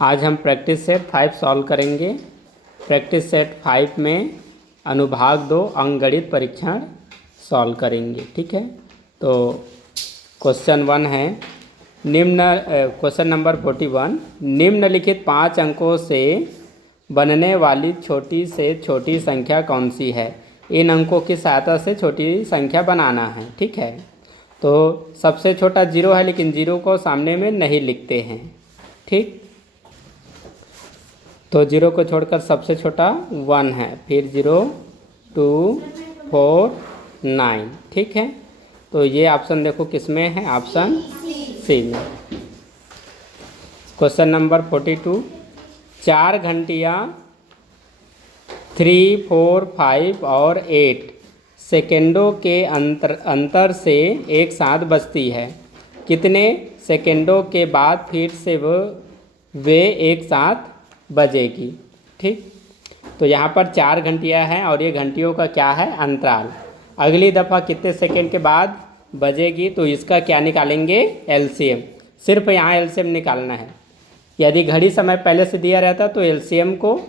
आज हम practice set 5 solve करेंगे। प्रैक्टिस सेट 5 में अनुभाग 2 अंकगणित परीक्षण सॉल्व करेंगे। ठीक है, तो क्वेश्चन 1 है क्वेश्चन नंबर 41, निम्नलिखित 5 अंकों से बनने वाली छोटी से छोटी संख्या कौन सी है। इन अंकों की सहायता से छोटी संख्या बनाना है। ठीक है, तो सबसे छोटा 0 है, लेकिन 0 को सामने में नहीं लिखते हैं। ठीक, तो 0 को छोड़कर सबसे छोटा 1 है, फिर 0, 2, 4, 9। ठीक है, तो ये ऑप्शन देखो किस में है, ऑप्शन सी में। क्वेश्चन नंबर 42, 4 घंटियाँ 3, 4, 5 और 8 सेकेंडों के अंतर से एक साथ बजती है। कितने सेकेंडों के बाद फिर से वे एक साथ बजेगी। ठीक, तो यहाँ पर 4 घंटियाँ हैं और ये घंटियों का क्या है, अंतराल। अगली दफ़ा कितने सेकंड के बाद बजेगी, तो इसका क्या निकालेंगे, एलसीएम। सिर्फ यहाँ एलसीएम निकालना है। यदि घड़ी समय पहले से दिया रहता तो एलसीएम को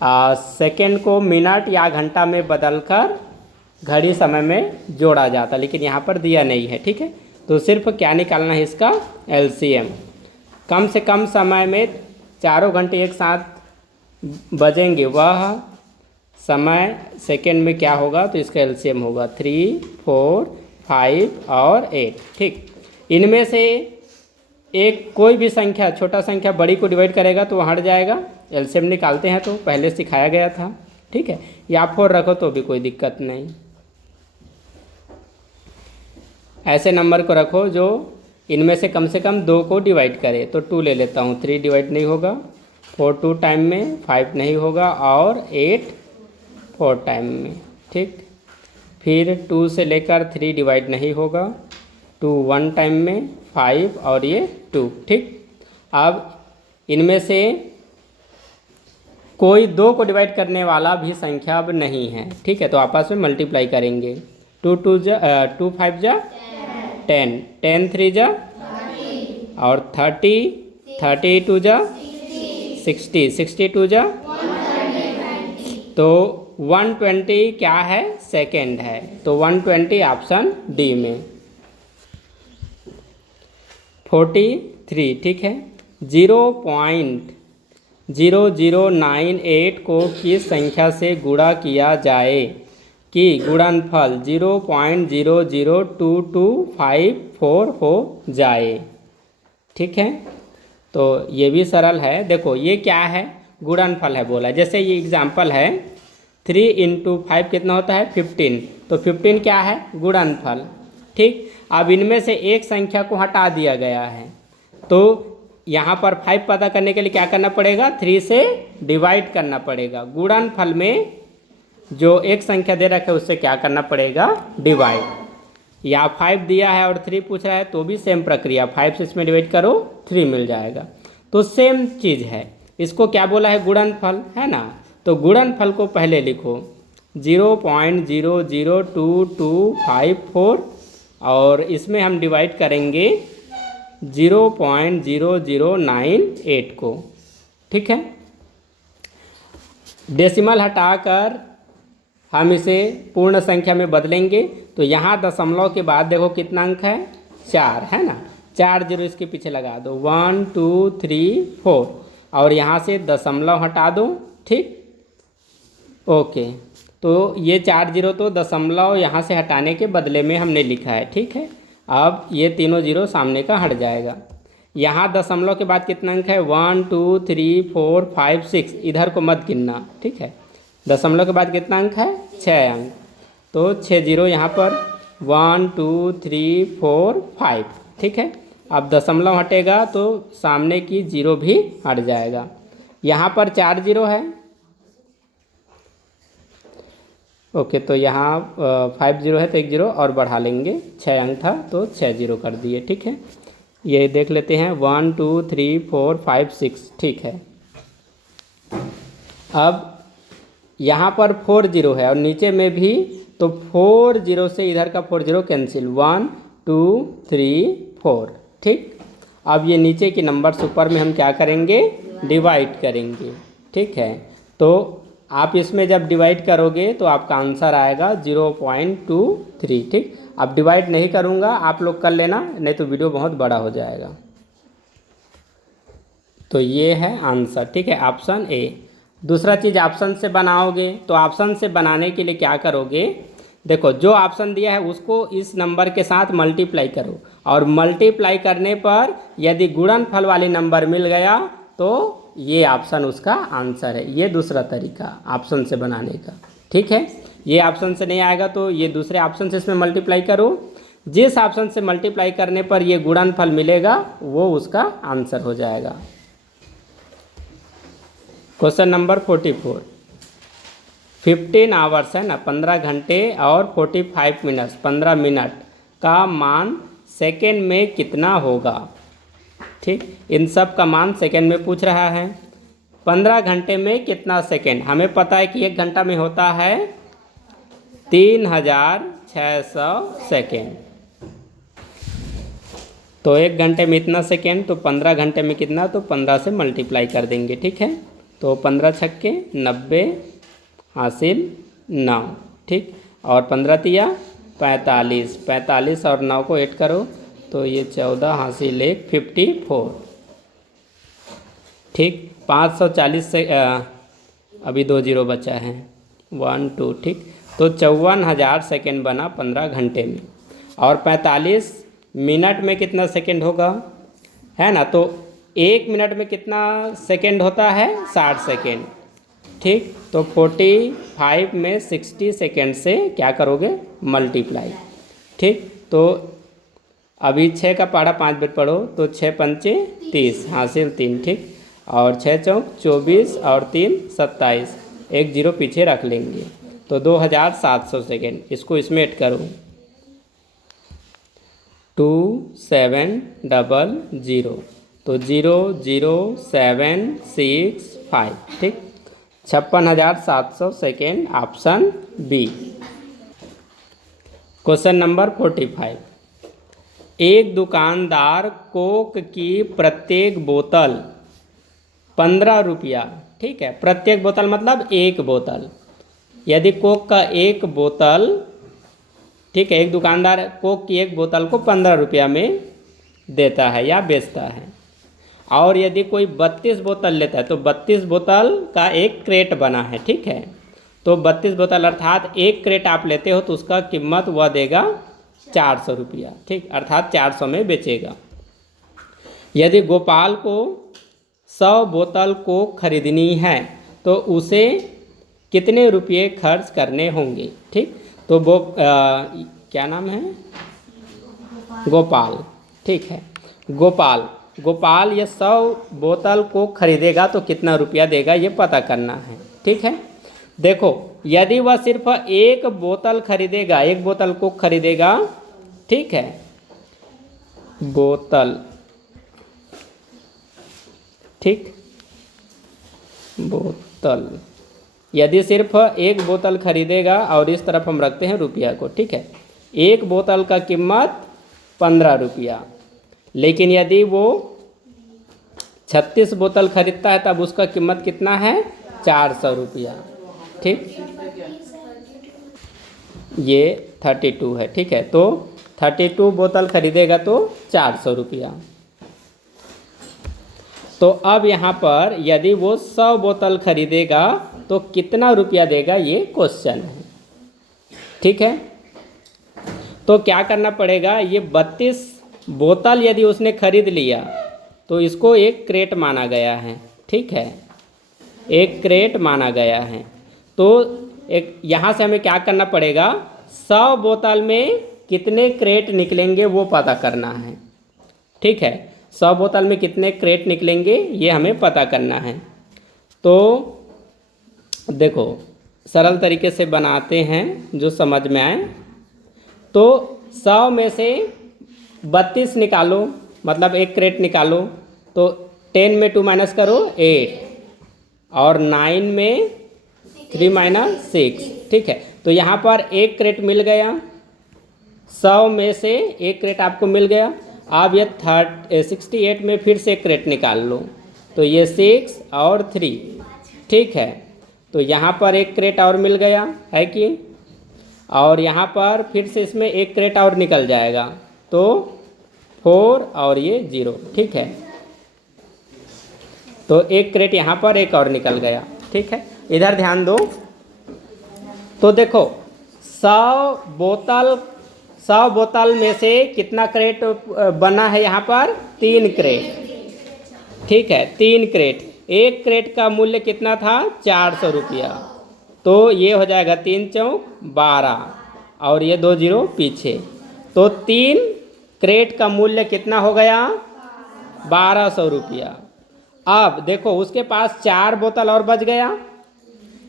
सेकंड को मिनट या घंटा में बदलकर घड़ी समय में जोड़ा जाता, लेकिन यहाँ पर दिया नहीं है। ठीक है, तो सिर्फ क्या निकालना है, इसका एलसीएम। कम से कम समय में चारों घंटे एक साथ बजेंगे, वह समय सेकंड में क्या होगा, तो इसका एलसीएम होगा 3, 4, 5 और 8। ठीक, इनमें से एक कोई भी संख्या, छोटा संख्या बड़ी को डिवाइड करेगा तो हट जाएगा। एलसीएम निकालते हैं तो पहले सिखाया गया था। ठीक है, या 4 रखो तो भी कोई दिक्कत नहीं। ऐसे नंबर को रखो जो इनमें से कम 2 को डिवाइड करे। तो 2 ले लेता हूँ, 3 डिवाइड नहीं होगा, 4 2 टाइम में, 5 नहीं होगा और 8 4 टाइम में। ठीक, फिर 2 से लेकर 3 डिवाइड नहीं होगा, 2 1 टाइम में, 5 और ये 2। ठीक, अब इनमें से कोई 2 को डिवाइड करने वाला भी संख्या अब नहीं है। ठीक है, तो आपस में मल्टीप्लाई करेंगे। 2 5 जा 10, 10 3 जा और 30, 32 जा 60, 62 जा, तो 120 क्या है, सेकेंड है, तो 120 ऑप्शन डी में। 43, ठीक है, 0.0098 को किस संख्या से गुणा किया जाए कि गुणनफल 0.002254 हो जाए। ठीक है, तो ये भी सरल है। देखो ये क्या है, गुणनफल है बोला। जैसे ये एग्जाम्पल है 3 × 5 कितना होता है, 15, तो 15 क्या है, गुणनफल। ठीक, अब इनमें से एक संख्या को हटा दिया गया है, तो यहाँ पर 5 पता करने के लिए क्या करना पड़ेगा, 3 से डिवाइड करना पड़ेगा। गुणनफल में जो एक संख्या दे रखा है उससे क्या करना पड़ेगा, डिवाइड। या 5 दिया है और 3 पूछ रहा है तो भी सेम प्रक्रिया, 5 से इसमें डिवाइड करो 3 मिल जाएगा। तो सेम चीज़ है, इसको क्या बोला है, गुणनफल है ना। तो गुणनफल को पहले लिखो 0.002254 और इसमें हम डिवाइड करेंगे 0.0098 को। ठीक है, डेसिमल हटाकर हम इसे पूर्ण संख्या में बदलेंगे। तो यहाँ दशमलव के बाद देखो कितना अंक है, 4 है ना, 4 0 इसके पीछे लगा दो, 1 2 3 4 और यहाँ से दशमलव हटा दो। ठीक, ओके, तो ये 4 0 तो दशमलव यहाँ से हटाने के बदले में हमने लिखा है। ठीक है, अब ये तीनों 0 सामने का हट जाएगा। यहाँ दशमलव के बाद कितना अंक है, 1 2 3 4 5 6, इधर को मत गिनना। ठीक है, दशमलव के बाद कितना अंक है, 6 अंक, तो 6 0 यहाँ पर, 1 2 3 4 5। ठीक है, अब दशमलव हटेगा तो सामने की 0 भी हट जाएगा। यहाँ पर 4 0 है, ओके, तो यहाँ 5 0 है तो 1 0 और बढ़ा लेंगे, 6 अंक था तो 6 0 कर दिए। ठीक है, ये देख लेते हैं 1 2 3 4 5 6। ठीक है, अब यहाँ पर 4 0 है और नीचे में भी, तो 4 0 से इधर का 4 0 कैंसिल, 1 2 3 4। ठीक, अब ये नीचे के नंबर्स ऊपर में हम क्या करेंगे, डिवाइड करेंगे। ठीक है, तो आप इसमें जब डिवाइड करोगे तो आपका आंसर आएगा 0.23। ठीक, अब डिवाइड नहीं करूँगा, आप लोग कर लेना, नहीं तो वीडियो बहुत बड़ा हो जाएगा। तो ये है आंसर। ठीक है, ऑप्शन ए। दूसरा चीज़ ऑप्शन से बनाओगे तो ऑप्शन से बनाने के लिए क्या करोगे, देखो जो ऑप्शन दिया है उसको इस नंबर के साथ मल्टीप्लाई करो, और मल्टीप्लाई करने पर यदि गुणनफल वाले नंबर मिल गया तो ये ऑप्शन उसका आंसर है। ये दूसरा तरीका ऑप्शन से बनाने का। ठीक है, ये ऑप्शन से नहीं आएगा तो ये दूसरे ऑप्शन से इसमें मल्टीप्लाई करो, जिस ऑप्शन से मल्टीप्लाई करने पर ये गुणनफल मिलेगा वो उसका आंसर हो जाएगा। Question number 44। 15 आवर्स है ना, 15 घंटे और 45 मिनट्स, 15 मिनट का मान सेकेंड में कितना होगा। ठीक, इन सब का मान सेकेंड में पूछ रहा है। 15 घंटे में कितना सेकेंड, हमें पता है कि 1 घंटा में होता है 3600 सेकेंड। तो 1 घंटे में इतना सेकेंड, तो 15 घंटे में कितना, तो 15 से मल्टीप्लाई कर देंगे। ठीक है, तो 15 छक्के 90 हासिल 9। ठीक, और 15 तिया 45, 45 और 9 को ऐड करो तो ये 14 हासिल 1 54। ठीक, 540 से अभी 2 जीरो बचा है, 1 2। ठीक, तो 54,000 सेकेंड बना 15 घंटे में, और 45 मिनट में कितना सेकेंड होगा, है ना। तो 1 मिनट में कितना सेकेंड होता है, 60 सेकेंड। ठीक, तो 45 में 60 सेकेंड से क्या करोगे, मल्टीप्लाई। ठीक, तो अभी 6 का पहाड़ा 5 बिट पढ़ो तो 6 पंचे 30 हासिल 3। ठीक, और 6 चौक 24 और 3 27, 1 जीरो पीछे रख लेंगे तो 2700 सेकेंड। इसको इसमें ऐड करो 2700, तो 00765। ठीक, 56,700 second, option B. Question number 45। एक दुकानदार कोक की प्रत्येक बोतल 15 रुपया, ठीक है, प्रत्येक बोतल मतलब एक बोतल, यदि कोक का एक बोतल, ठीक है, एक दुकानदार कोक की एक बोतल को 15 रुपया में देता है या बेचता है, और यदि कोई 32 बोतल लेता है तो 32 बोतल का एक क्रेट बना है। ठीक है, तो 32 बोतल अर्थात एक क्रेट आप लेते हो तो उसका कीमत वह देगा 400 रुपया। ठीक, अर्थात 400 में बेचेगा। यदि गोपाल को 100 बोतल को खरीदनी है तो उसे कितने रुपये खर्च करने होंगे। ठीक, तो वो क्या नाम है, गोपाल। ठीक है, गोपाल ये 100 बोतल को खरीदेगा तो कितना रुपया देगा ये पता करना है। ठीक है, देखो यदि वह सिर्फ एक बोतल खरीदेगा, एक बोतल को खरीदेगा, ठीक है, बोतल, ठीक, बोतल, यदि सिर्फ एक बोतल खरीदेगा, और इस तरफ हम रखते हैं रुपया को। ठीक है, एक बोतल का कीमत 15 रुपया, लेकिन यदि वो 36 बोतल खरीदता है तब उसका कीमत कितना है, 400 रुपया। ठीक, ये 32 है। ठीक है, तो 32 बोतल खरीदेगा तो 400 रुपया। तो अब यहाँ पर यदि वो 100 बोतल खरीदेगा तो कितना रुपया देगा, ये क्वेश्चन है। ठीक है, तो क्या करना पड़ेगा, ये 32 बोतल यदि उसने खरीद लिया तो इसको एक क्रेट माना गया है। ठीक है, एक क्रेट माना गया है, तो एक यहाँ से हमें क्या करना पड़ेगा, 100 बोतल में कितने क्रेट निकलेंगे वो पता करना है। ठीक है, 100 बोतल में कितने क्रेट निकलेंगे ये हमें पता करना है। तो देखो सरल तरीके से बनाते हैं जो समझ में आए। तो 100 में से 32 निकालो, मतलब एक क्रेट निकालो, तो 10 में 2 माइनस करो 8, और 9 में 3 माइनस 6। ठीक है, तो यहाँ पर एक क्रेट मिल गया, 100 में से एक क्रेट आपको मिल गया। अब ये 68 में फिर से एक क्रेट निकाल लो, तो ये 6 और 3, ठीक है। तो यहाँ पर एक क्रेट और मिल गया है कि, और यहाँ पर फिर से इसमें एक क्रेट और निकल जाएगा, तो 4 और ये 0, ठीक है। तो एक क्रेट यहाँ पर एक और निकल गया, ठीक है। इधर ध्यान दो, तो देखो 100 बोतल में से कितना क्रेट बना है यहाँ पर, 3 क्रेट, ठीक है, 3 क्रेट। एक क्रेट का मूल्य कितना था, 400 रुपया, तो ये हो जाएगा 3 चौक 12 और ये 2 0 पीछे, तो 3 क्रेट का मूल्य कितना हो गया, 1200 रुपया। अब देखो उसके पास 4 बोतल और बच गया,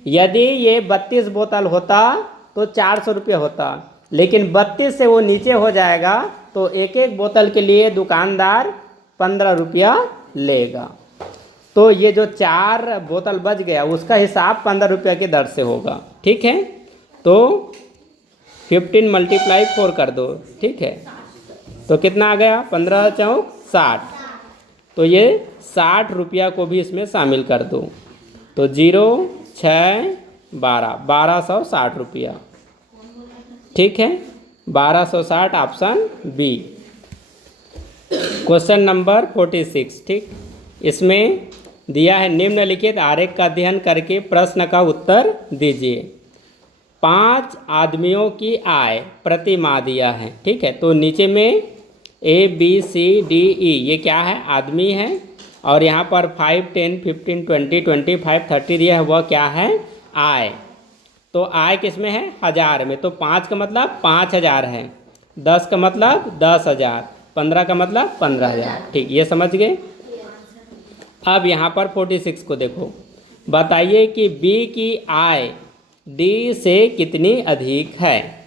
यदि ये 32 बोतल होता तो 400 रुपये होता, लेकिन 32 से वो नीचे हो जाएगा तो एक एक बोतल के लिए दुकानदार 15 रुपया लेगा। तो ये जो 4 बोतल बच गया उसका हिसाब 15 रुपये की दर से होगा, ठीक है। तो 15 × 4 कर दो, ठीक है, तो कितना आ गया, 15 चौक 60, तो ये 60 रुपया को भी इसमें शामिल कर दो, तो 0 6 12 1260 रुपया, ठीक है, 1260 ऑप्शन बी। क्वेश्चन नंबर 46, ठीक, इसमें दिया है निम्नलिखित आरेख का अध्ययन करके प्रश्न का उत्तर दीजिए। 5 आदमियों की आय प्रति माह दिया है, ठीक है, तो नीचे में ABCDE ये क्या है, आदमी है, और यहाँ पर 5 10 15 20 25 30 दिया है, वह क्या है, आय। तो आय किस में है, 1000 में, तो 5 का मतलब 5000 है, 10 का मतलब 10,000, 15 का मतलब 15,000, ठीक, ये समझ गए। अब यहाँ पर 46 को देखो, बताइए कि B की आय D से कितनी अधिक है।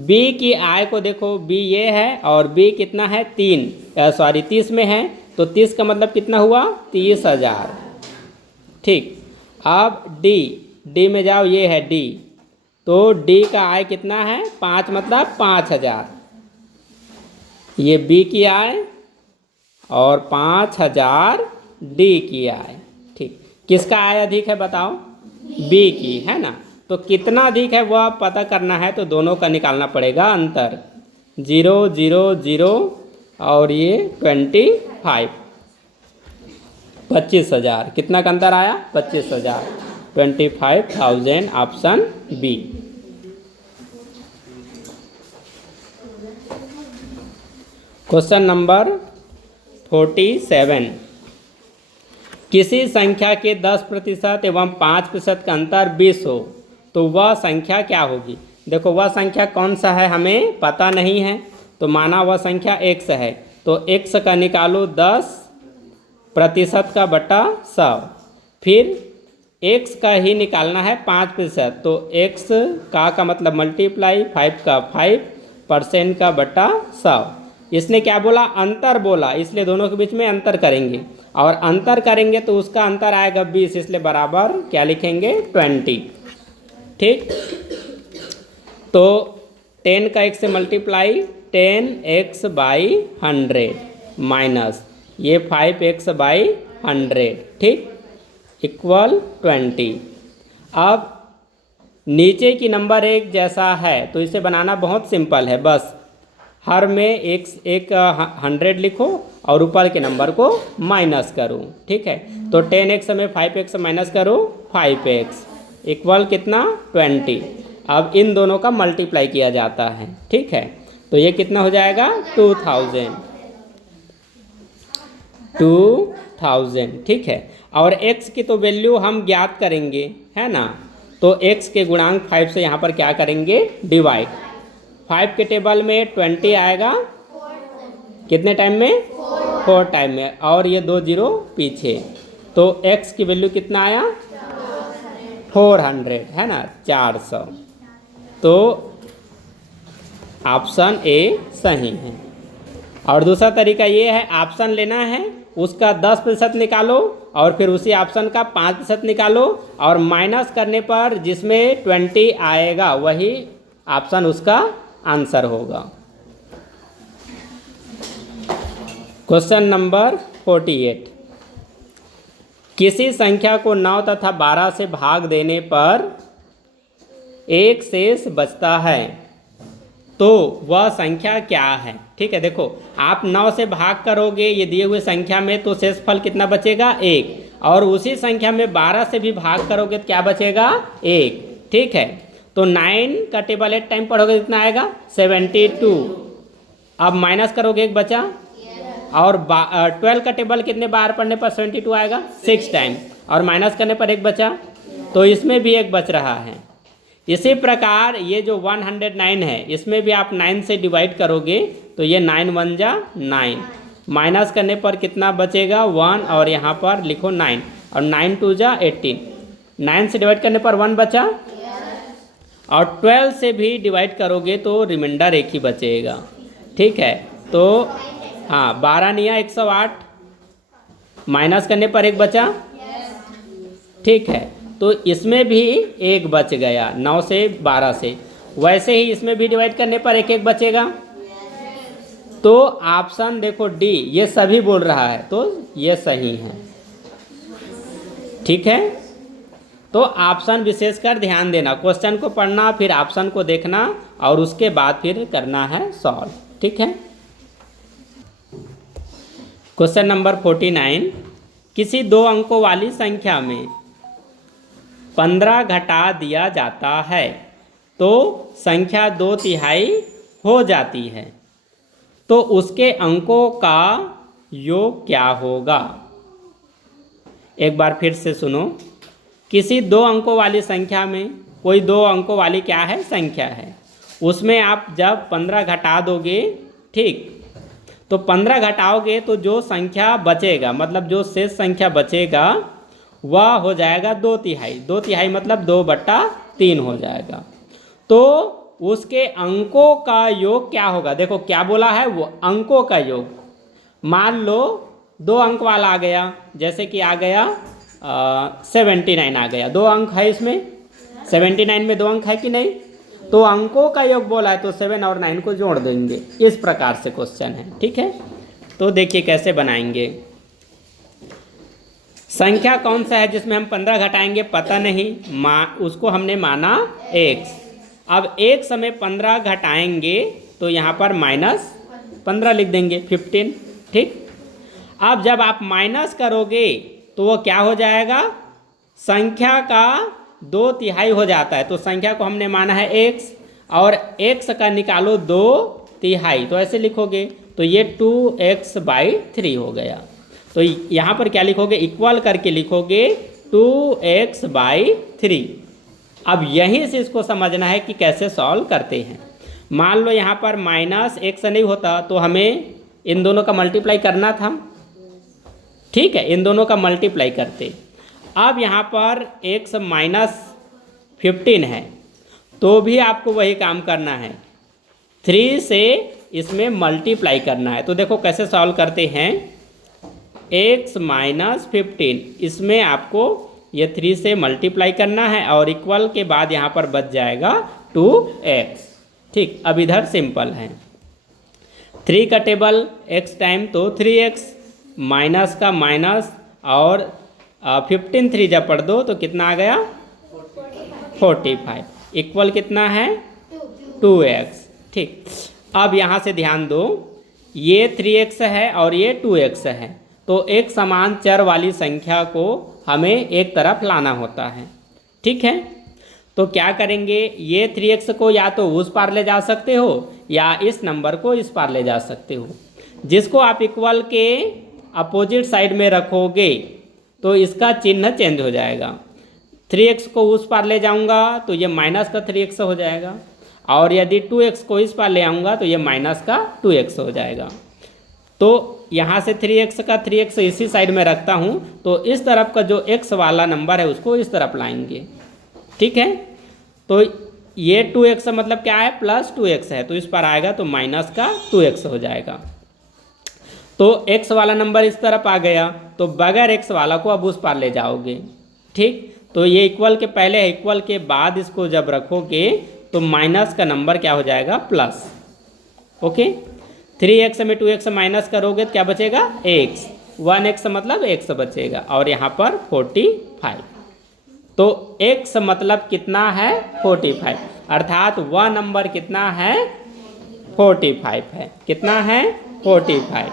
B की आय को देखो, B ये है और B कितना है, 30 में है, तो 30 का मतलब कितना हुआ, 30,000, ठीक। अब D में जाओ, ये है D, तो D का आय कितना है, 5 मतलब 5000, ये B की आय और 5000 D की आय, ठीक। किसका आय अधिक है बताओ, B की, है ना। तो कितना अधिक है वह पता करना है, तो दोनों का निकालना पड़ेगा अंतर, 0 0 0 और ये 25, 25,000, कितना का अंतर आया, 25,000, 25,000 ऑप्शन बी। क्वेश्चन नंबर 47, किसी संख्या के 10% एवं 5% का अंतर 20 हो तो वह संख्या क्या होगी। देखो वह संख्या कौन सा है हमें पता नहीं है, तो माना वह संख्या x है, तो x का निकालो 10% का बटा 100, फिर x का ही निकालना है 5%, तो x का मतलब मल्टीप्लाई 5 का 5% का बटा 100। इसने क्या बोला, अंतर बोला, इसलिए दोनों के बीच में अंतर करेंगे, और अंतर करेंगे तो उसका अंतर आएगा 20, इसलिए बराबर क्या लिखेंगे, 20, ठीक। तो 10 का x से मल्टीप्लाई 10x/100 माइनस ये 5x/100, ठीक, इक्वल 20। अब नीचे की नंबर एक जैसा है तो इसे बनाना बहुत सिंपल है, बस हर में एक 100 लिखो और ऊपर के नंबर को माइनस करो, ठीक है। तो 10x में 5x माइनस करो 5x इक्वल कितना, 20। अब इन दोनों का मल्टीप्लाई किया जाता है, ठीक है, तो ये कितना हो जाएगा, 2000, ठीक है। और x की तो वैल्यू हम ज्ञात करेंगे, है ना, तो x के गुणांक 5 से यहाँ पर क्या करेंगे, डिवाइड। 5 के टेबल में 20 आएगा, कितने टाइम में, 4 टाइम में, और ये 2 0 पीछे, तो x की वैल्यू कितना आया, 400, है ना, 400। तो ऑप्शन ए सही है। और दूसरा तरीका ये है, ऑप्शन लेना है, उसका 10% निकालो और फिर उसी ऑप्शन का 5% निकालो, और माइनस करने पर जिसमें 20 आएगा वही ऑप्शन उसका आंसर होगा। क्वेश्चन नंबर 48, किसी संख्या को 9 तथा 12 से भाग देने पर एक शेष बचता है तो वह संख्या क्या है। ठीक है, देखो आप 9 से भाग करोगे ये दिए हुए संख्या में तो शेषफल कितना बचेगा 1, और उसी संख्या में 12 से भी भाग करोगे तो क्या बचेगा 1। ठीक है, तो 9 का टेबल 8 टाइम पढ़ोगे कितना आएगा 72। अब माइनस करोगे 1 बचा, और 12 का टेबल कितने बार पढ़ने पर 72 आएगा 6 टाइम, और माइनस करने पर 1 बचा, तो इसमें भी 1 बच रहा है। इसी प्रकार ये जो 109 है इसमें भी आप 9 से डिवाइड करोगे तो ये 9 1 जा 9, माइनस करने पर कितना बचेगा 1, और यहाँ पर लिखो 9, और 9 2 जा 18, 9 से डिवाइड करने पर 1 बचा, और 12 से भी डिवाइड करोगे तो रिमाइंडर 1 ही बचेगा। ठीक है, तो हाँ 12 निया 108, माइनस करने पर 1 बचा। ठीक है, तो इसमें भी 1 बच गया 9 से 12 से, वैसे ही इसमें भी डिवाइड करने पर 1 1 बचेगा। तो ऑप्शन देखो डी ये सभी बोल रहा है तो ये सही है। ठीक है, तो ऑप्शन विशेषकर ध्यान देना, क्वेश्चन को पढ़ना फिर ऑप्शन को देखना और उसके बाद फिर करना है सॉल्व। ठीक है, क्वेश्चन नंबर 49, किसी 2 अंकों वाली संख्या में 15 घटा दिया जाता है तो संख्या 2/3 हो जाती है, तो उसके अंकों का योग क्या होगा। एक बार फिर से सुनो, किसी 2 अंकों वाली संख्या में कोई 2 अंकों वाली क्या है संख्या है, उसमें आप जब 15 घटा दोगे, ठीक, तो 15 घटाओगे तो जो संख्या बचेगा मतलब जो शेष संख्या बचेगा वह हो जाएगा 2/3, 2/3 मतलब 2/3 हो जाएगा। तो उसके अंकों का योग क्या होगा, देखो क्या बोला है वो अंकों का योग। मान लो 2 अंक वाला आ गया, जैसे कि आ गया 79 आ गया, 2 अंक है इसमें, 79 में 2 अंक है कि नहीं, तो अंकों का योग बोला है तो 7 और 9 को जोड़ देंगे। इस प्रकार से क्वेश्चन है। ठीक है, तो देखिए कैसे बनाएंगे। संख्या कौन सा है जिसमें हम 15 घटाएंगे पता नहीं, उसको हमने माना x। अब एक समय 15 घटाएंगे तो यहाँ पर -15 लिख देंगे 15। ठीक, अब जब आप माइनस करोगे तो वो क्या हो जाएगा, संख्या का 2/3 हो जाता है, तो संख्या को हमने माना है x, और x का निकालो 2/3, तो ऐसे लिखोगे तो ये 2x/3 हो गया। तो यहाँ पर क्या लिखोगे, इक्वल करके लिखोगे 2x/3। अब यहीं से इसको समझना है कि कैसे सॉल्व करते हैं। मान लो यहाँ पर -x नहीं होता तो हमें इन दोनों का मल्टीप्लाई करना था। ठीक है, इन दोनों का मल्टीप्लाई करते। अब यहाँ पर x -15 है तो भी आपको वही काम करना है, 3 से इसमें मल्टीप्लाई करना है। तो देखो कैसे सॉल्व करते हैं, x -15 इसमें आपको ये 3 से मल्टीप्लाई करना है और इक्वल के बाद यहाँ पर बच जाएगा 2x। ठीक, अब इधर सिंपल है, 3 का टेबल x टाइम तो 3x, माइनस का माइनस, और 15 3 जब पढ़ दो तो कितना आ गया 45, इक्वल कितना है 2x। ठीक, अब यहाँ से ध्यान दो, ये 3x है और ये 2x है, तो एक समान चर वाली संख्या को हमें एक तरफ लाना होता है। ठीक है, तो क्या करेंगे, ये 3x को या तो उस पार ले जा सकते हो या इस नंबर को इस पार ले जा सकते हो। जिसको आप इक्वल के अपोजिट साइड में रखोगे तो इसका चिन्ह चेंज हो जाएगा। 3x को उस पार ले जाऊंगा तो ये माइनस का 3x हो जाएगा, और यदि 2x को इस पार ले आऊँगा तो ये माइनस का 2x हो जाएगा। तो यहाँ से 3x का 3x इसी साइड में रखता हूँ, तो इस तरफ का जो x वाला नंबर है उसको इस तरफ लाएंगे। ठीक है, तो ये 2x मतलब क्या है, प्लस 2x है, तो इस पर आएगा तो माइनस का 2x हो जाएगा। तो x वाला नंबर इस तरफ आ गया, तो बगैर x वाला को अब उस पार ले जाओगे। ठीक, तो ये इक्वल के पहले है, इक्वल के बाद इसको जब रखोगे तो माइनस का नंबर क्या हो जाएगा, प्लस। ओके, 3x में 2x माइनस करोगे तो क्या बचेगा x, 1x मतलब x बचेगा और यहाँ पर 45। तो x मतलब कितना है 45, अर्थात वह नंबर कितना है 45 है। कितना है 45।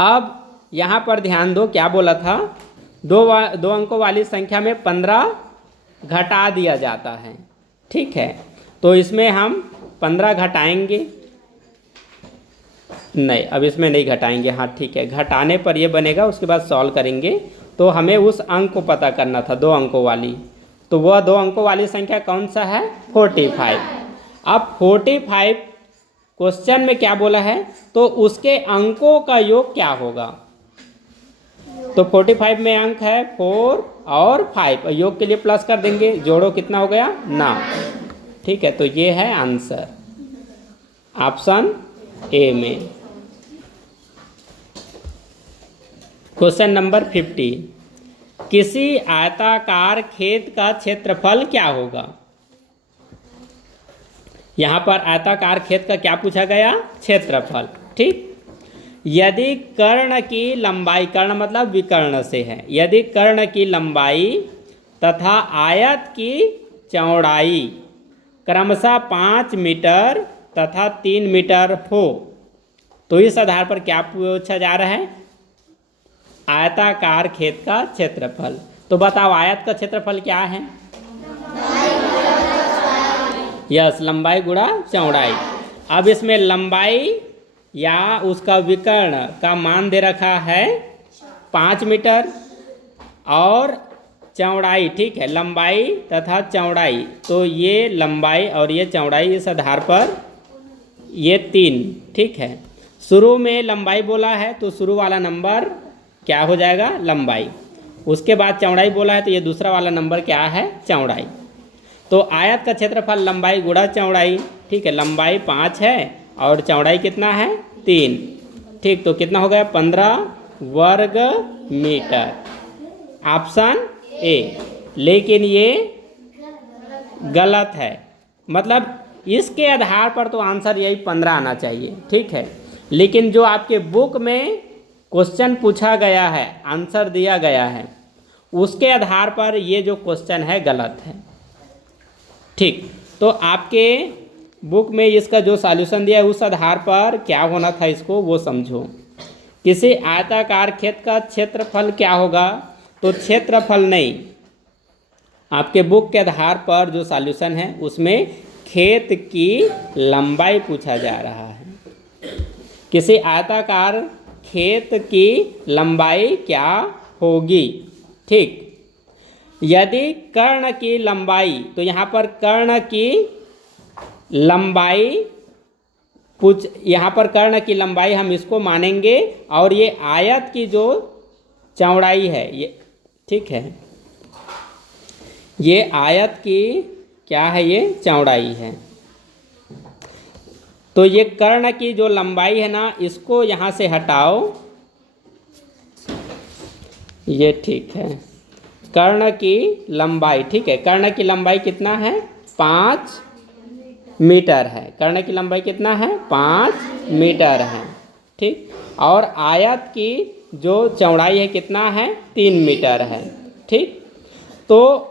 अब यहाँ पर ध्यान दो, क्या बोला था, दो अंकों वाली संख्या में 15 घटा दिया जाता है। ठीक है, तो इसमें हम 15 घटाएंगे, नहीं अब इसमें नहीं घटाएंगे, हाँ ठीक है, घटाने पर ये बनेगा, उसके बाद सॉल्व करेंगे। तो हमें उस अंक को पता करना था 2 अंकों वाली, तो वह 2 अंकों वाली संख्या कौन सा है 45। अब 45 क्वेश्चन में क्या बोला है, तो उसके अंकों का योग क्या होगा। तो 45 में अंक है 4 और 5, योग के लिए प्लस कर देंगे, जोड़ो कितना हो गया 9। ठीक है, तो ये है आंसर ऑप्शन ए में। क्वेश्चन नंबर 50, किसी आयताकार खेत का क्षेत्रफल क्या होगा। यहाँ पर आयताकार खेत का क्या पूछा गया, क्षेत्रफल। ठीक, यदि कर्ण की लंबाई, कर्ण मतलब विकर्ण से है, यदि कर्ण की लंबाई तथा आयत की चौड़ाई क्रमशः 5 मीटर तथा 3 मीटर हो, तो इस आधार पर क्या पूछा जा रहा है, आयताकार खेत का क्षेत्रफल। तो बताओ आयत का क्षेत्रफल क्या है, यस लंबाई गुणा चौड़ाई। अब इसमें लंबाई या उसका विकर्ण का मान दे रखा है 5 मीटर और चौड़ाई, ठीक है, लंबाई तथा चौड़ाई, तो ये लंबाई और ये चौड़ाई, इस आधार पर ये 3। ठीक है, शुरू में लंबाई बोला है तो शुरू वाला नंबर क्या हो जाएगा लंबाई, उसके बाद चौड़ाई बोला है तो ये दूसरा वाला नंबर क्या है चौड़ाई। तो आयत का क्षेत्रफल लंबाई गुणा चौड़ाई। ठीक है, लंबाई 5 है और चौड़ाई कितना है 3। ठीक, तो कितना हो गया 15 वर्ग मीटर, ऑप्शन ए। लेकिन ये गलत है, मतलब इसके आधार पर तो आंसर यही 15 आना चाहिए। ठीक है, लेकिन जो आपके बुक में क्वेश्चन पूछा गया है, आंसर दिया गया है, उसके आधार पर ये जो क्वेश्चन है गलत है। ठीक, तो आपके बुक में इसका जो सॉल्यूशन दिया है उस आधार पर क्या होना था इसको वो समझो। किसी आयताकार खेत का क्षेत्रफल क्या होगा, तो क्षेत्रफल नहीं, आपके बुक के आधार पर जो सॉल्यूशन है उसमें खेत की लंबाई पूछा जा रहा है। किसी आयताकार खेत की लंबाई क्या होगी। ठीक, यदि कर्ण की लंबाई, तो यहाँ पर कर्ण की लंबाई यहाँ पर कर्ण की लंबाई हम इसको मानेंगे और ये आयत की जो चौड़ाई है ये, ठीक है, ये आयत की क्या है, ये चौड़ाई है। तो ये कर्ण की जो लंबाई है ना, इसको यहाँ से हटाओ, ये ठीक है, कर्ण की लंबाई, ठीक है, कर्ण की लंबाई कितना है 5 मीटर है, कर्ण की लंबाई कितना है 5 मीटर है। ठीक, और आयत की जो चौड़ाई है कितना है 3 मीटर है। ठीक, तो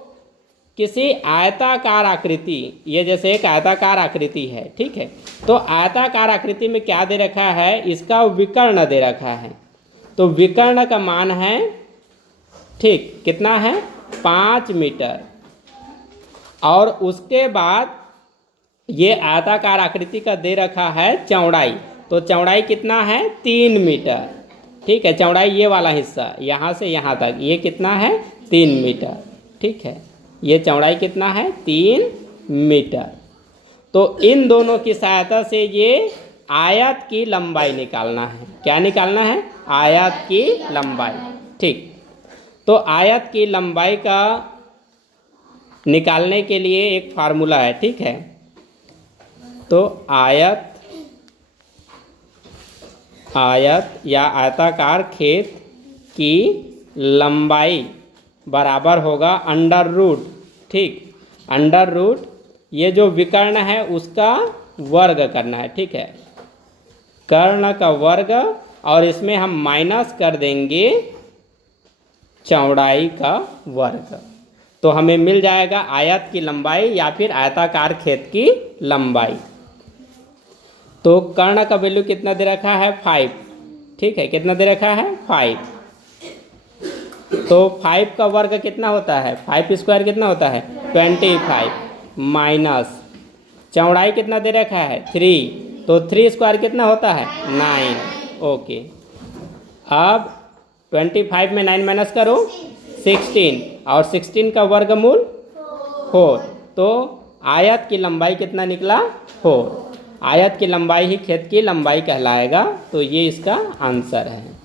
किसी आयताकार आकृति, ये जैसे एक आयताकार आकृति है, ठीक है, तो आयताकार आकृति में क्या दे रखा है, इसका विकर्ण दे रखा है, तो विकर्ण का मान है, ठीक, कितना है 5 मीटर, और उसके बाद ये आयताकार आकृति का दे रखा है चौड़ाई, तो चौड़ाई कितना है 3 मीटर। ठीक है, चौड़ाई ये वाला हिस्सा यहाँ से यहाँ तक ये कितना है 3 मीटर। ठीक है, ये चौड़ाई कितना है 3 मीटर। तो इन दोनों की सहायता से ये आयत की लंबाई निकालना है। क्या निकालना है, आयत की लंबाई। ठीक, तो आयत की लंबाई का निकालने के लिए एक फार्मूला है। ठीक है, तो आयत या आयताकार खेत की लंबाई बराबर होगा अंडर रूट, ठीक, अंडर रूट ये जो विकर्ण है उसका वर्ग करना है, ठीक है, कर्ण का वर्ग, और इसमें हम माइनस कर देंगे चौड़ाई का वर्ग। तो हमें मिल जाएगा आयत की लंबाई या फिर आयताकार खेत की लंबाई। तो कर्ण का वैल्यू कितना दे रखा है 5, ठीक है, कितना दे रखा है 5। तो 5 का वर्ग कितना होता है, 5 स्क्वायर कितना होता है 25, माइनस चौड़ाई कितना दे रखा है 3, तो 3 स्क्वायर कितना होता है 9। ओके, अब 25 में 9 माइनस करो 16, और 16 का वर्गमूल 4। तो आयत की लंबाई कितना निकला 4। आयत की लंबाई ही खेत की लंबाई कहलाएगा, तो ये इसका आंसर है,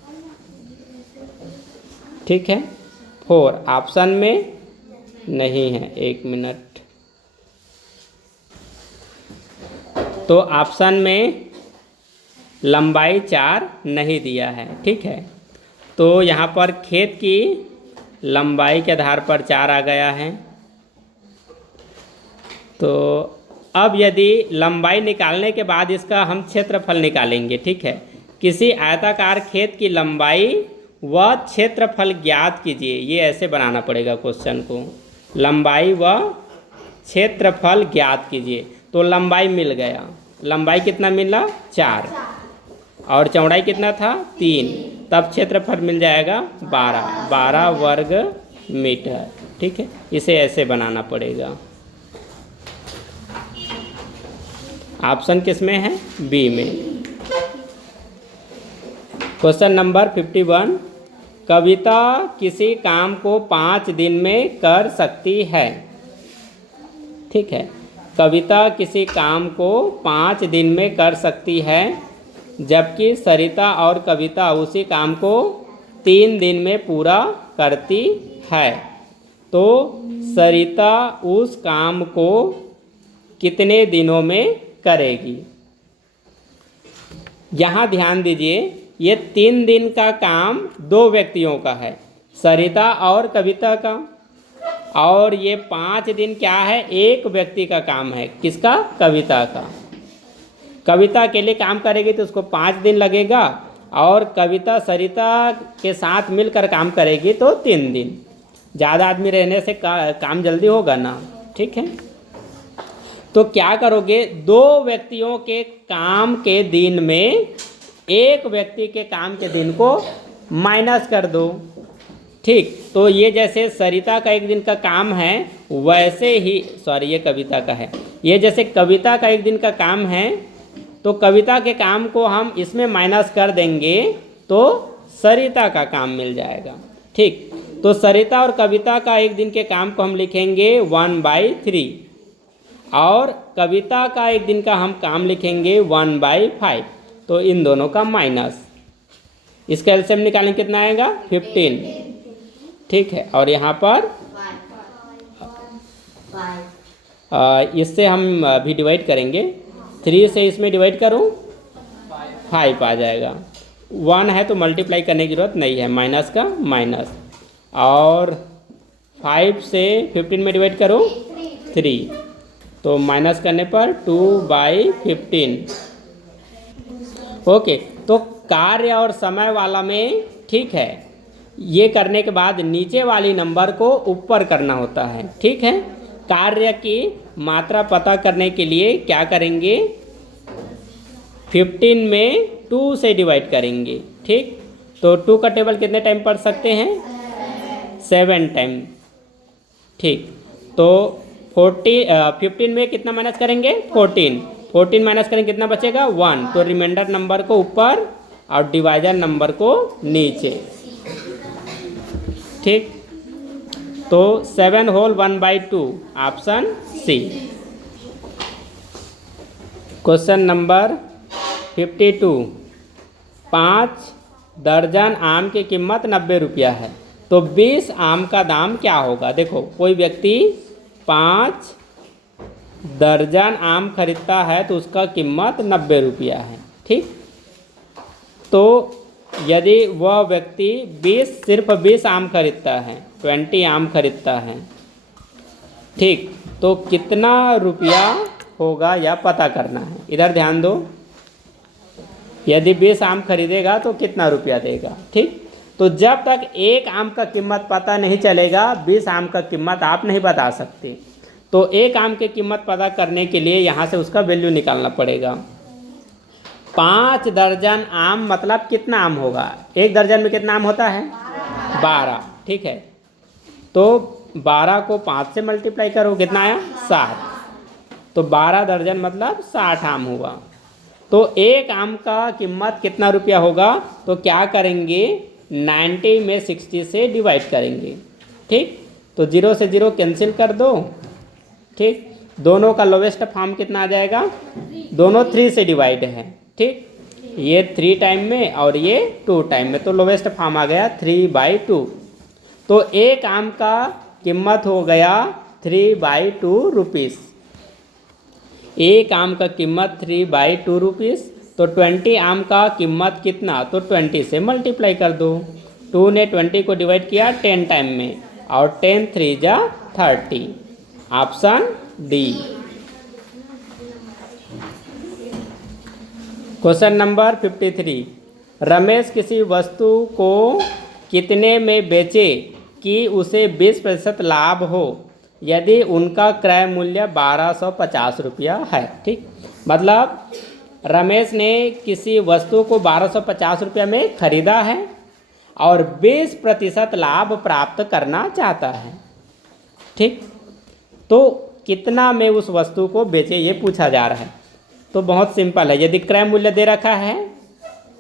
ठीक है। 4 ऑप्शन में नहीं है, 1 मिनट। तो ऑप्शन में लंबाई 4 नहीं दिया है, ठीक है। तो यहाँ पर खेत की लंबाई के आधार पर 4 आ गया है। तो अब यदि लंबाई निकालने के बाद इसका हम क्षेत्रफल निकालेंगे, ठीक है। किसी आयताकार खेत की लंबाई व क्षेत्रफल ज्ञात कीजिए। ये ऐसे बनाना पड़ेगा क्वेश्चन को, लंबाई व क्षेत्रफल ज्ञात कीजिए। तो लंबाई मिल गया, लंबाई कितना मिला 4, और चौड़ाई कितना था 3, तब क्षेत्रफल मिल जाएगा 12 वर्ग मीटर, ठीक है। इसे ऐसे बनाना पड़ेगा। ऑप्शन किस में है, बी में। क्वेश्चन नंबर 51, कविता किसी काम को 5 दिन में कर सकती है, ठीक है। कविता किसी काम को 5 दिन में कर सकती है, जबकि सरिता और कविता उसी काम को 3 दिन में पूरा करती है। तो सरिता उस काम को कितने दिनों में करेगी। यहाँ ध्यान दीजिए, ये 3 दिन का काम 2 व्यक्तियों का है, सरिता और कविता का, और ये 5 दिन क्या है, एक व्यक्ति का काम है, किसका, कविता का। कविता के लिए काम करेगी तो उसको 5 दिन लगेगा, और कविता सरिता के साथ मिलकर काम करेगी तो 3 दिन। ज़्यादा आदमी रहने से काम जल्दी होगा ना, ठीक है। तो क्या करोगे, 2 व्यक्तियों के काम के दिन में एक व्यक्ति के काम के दिन को माइनस कर दो, ठीक। तो ये जैसे सरिता का 1 दिन का काम है, वैसे ही ये कविता का है, ये जैसे कविता का 1 दिन का काम है, तो कविता के काम को हम इसमें माइनस कर देंगे तो सरिता का काम मिल जाएगा, ठीक। तो सरिता और कविता का 1 दिन के काम को हम लिखेंगे 1/3, और कविता का 1 दिन का हम काम लिखेंगे 1/5। तो इन दोनों का माइनस, इसका एलसीएम निकालें कितना आएगा 15, ठीक है। और यहाँ पर इससे हम भी डिवाइड करेंगे, 3 से इसमें डिवाइड करूँ 5 आ जाएगा। 1 है तो मल्टीप्लाई करने की जरूरत नहीं है, माइनस का माइनस, और 5 से 15 में डिवाइड करो 3, तो माइनस करने पर 2/15। ओके, तो कार्य और समय वाला में, ठीक है, ये करने के बाद नीचे वाली नंबर को ऊपर करना होता है, ठीक है। कार्य की मात्रा पता करने के लिए क्या करेंगे, 15 में 2 से डिवाइड करेंगे, ठीक। तो 2 का टेबल कितने टाइम पढ़ सकते हैं, 7 टाइम, ठीक। तो 15 में कितना माइनस करेंगे 14 माइनस करेंगे कितना बचेगा 1, तो रिमाइंडर नंबर को ऊपर और डिवाइजर नंबर को नीचे, ठीक। तो 7 whole 1/2 option C. Question number 52, 5 दर्जन आम की कीमत 90 रुपया है, तो 20 आम का दाम क्या होगा। देखो, कोई व्यक्ति 5 दर्जन आम खरीदता है तो उसका कीमत 90 रुपया है, ठीक। तो यदि वह व्यक्ति सिर्फ 20 आम खरीदता है, 20 आम खरीदता है, ठीक, तो कितना रुपया होगा या पता करना है। इधर ध्यान दो, यदि 20 आम खरीदेगा तो कितना रुपया देगा। ठीक, तो जब तक एक आम का कीमत पता नहीं चलेगा 20 आम का कीमत आप नहीं बता सकते। तो एक आम की कीमत पता करने के लिए यहाँ से उसका वैल्यू निकालना पड़ेगा। 5 दर्जन आम मतलब कितना आम होगा? एक दर्जन में कितना आम होता है? 12। ठीक है, तो 12 को 5 से मल्टीप्लाई करो, कितना आया? 60। तो 12 दर्जन मतलब 60 आम हुआ। तो एक आम का कीमत कितना रुपया होगा? तो क्या करेंगे, 90 में 60 से डिवाइड करेंगे। ठीक, तो 0 से 0 कैंसिल कर दो। ठीक, दोनों का लोवेस्ट फॉर्म कितना आ जाएगा? दोनों 3 से डिवाइड है। ठीक, ये 3 टाइम में और ये 2 टाइम में, तो लोवेस्ट फॉर्म आ गया 3/2। तो एक आम का कीमत हो गया 3/2 रुपीज़। एक आम का कीमत 3/2 रुपीज़। तो 20 आम का कीमत कितना? तो 20 से मल्टीप्लाई कर दो। 2 ने 20 को डिवाइड किया 10 टाइम में, और 10 3 जा 30। Option D. Question number 53, Ramesh किसी वस्तु को कितने में बेचे कि उसे 20% लाभ हो यदि उनका क्रय मूल्य 1250 रुपया है। ठीक, मतलब रमेश ने किसी वस्तु को 1250 रुपया में खरीदा है और 20% लाभ प्राप्त करना चाहता है। ठीक, तो कितना में उस वस्तु को बेचे ये पूछा जा रहा है। तो बहुत सिंपल है, यदि क्रय मूल्य दे रखा है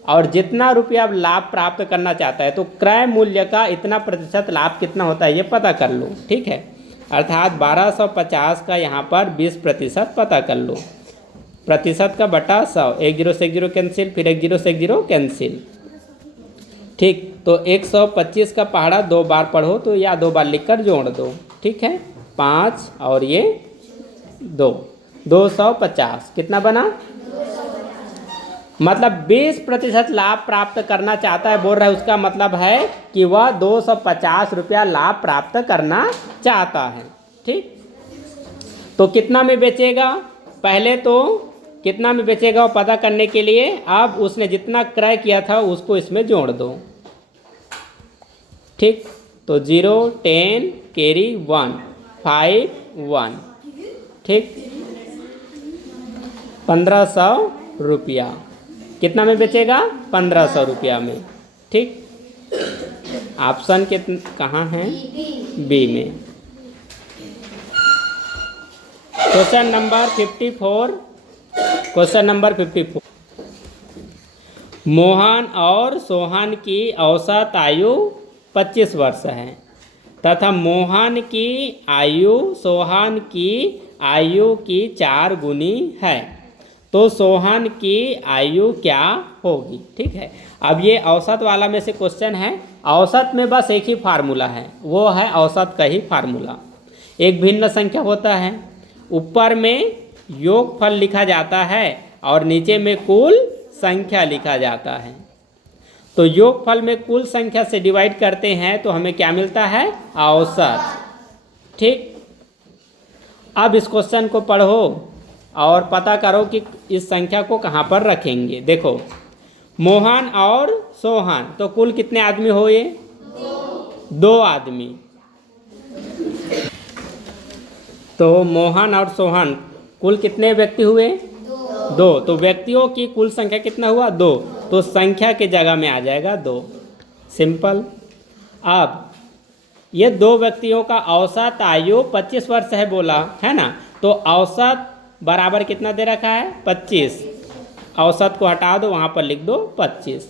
और जितना रुपया लाभ प्राप्त करना चाहता है तो क्रय मूल्य का इतना प्रतिशत लाभ कितना होता है ये पता कर लो। ठीक है, अर्थात 1250 का यहाँ पर 20% पता कर लो। प्रतिशत का बटा 100, 1 0 से 1 0 कैंसिल, फिर 1 0 से 1 0 कैंसिल। ठीक, तो 125 का पहाड़ा 2 बार पढ़ो तो या 2 बार लिखकर जोड़ दो। ठीक है, 5 और ये 2, 250 कितना बना? मतलब 20% लाभ प्राप्त करना चाहता है, बोल रहा है, उसका मतलब है कि वह 250 रुपया लाभ प्राप्त करना चाहता है। ठीक, तो कितना में बेचेगा? पहले तो कितना में बेचेगा वो पता करने के लिए अब उसने जितना क्रय किया था उसको इसमें जोड़ दो। ठीक, तो 0 10 कैरी 1 5 1। ठीक, 1500 रुपया कितना में बेचेगा? 1500 रुपया में। ठीक, ऑप्शन कहाँ है? बी में। Question number 54, question number 54, Mohan और सोहन की औसत आयु 25 वर्ष है तथा मोहन की आयु सोहन की आयु की 4 गुनी है, तो सोहन की आयु क्या होगी? ठीक है, अब ये औसत वाला में से क्वेश्चन है। औसत में बस एक ही फार्मूला है, वो है औसत का ही फार्मूला। एक भिन्न संख्या होता है, ऊपर में योगफल लिखा जाता है और नीचे में कुल संख्या लिखा जाता है। तो योगफल में कुल संख्या से डिवाइड करते हैं तो हमें क्या मिलता है? औसत। ठीक, अब इस क्वेश्चन को पढ़ो और पता करो कि इस संख्या को कहाँ पर रखेंगे। देखो, मोहन और सोहन, तो कुल कितने आदमी हुए? 2 आदमी। तो मोहन और सोहन कुल कितने व्यक्ति हुए? 2। तो व्यक्तियों की कुल संख्या कितना हुआ? 2। तो संख्या के जगह में आ जाएगा 2। सिंपल। अब ये 2 व्यक्तियों का औसत आयु 25 वर्ष है बोला है ना, तो औसत बराबर कितना दे रखा है? 25। औसत को हटा दो, वहाँ पर लिख दो 25।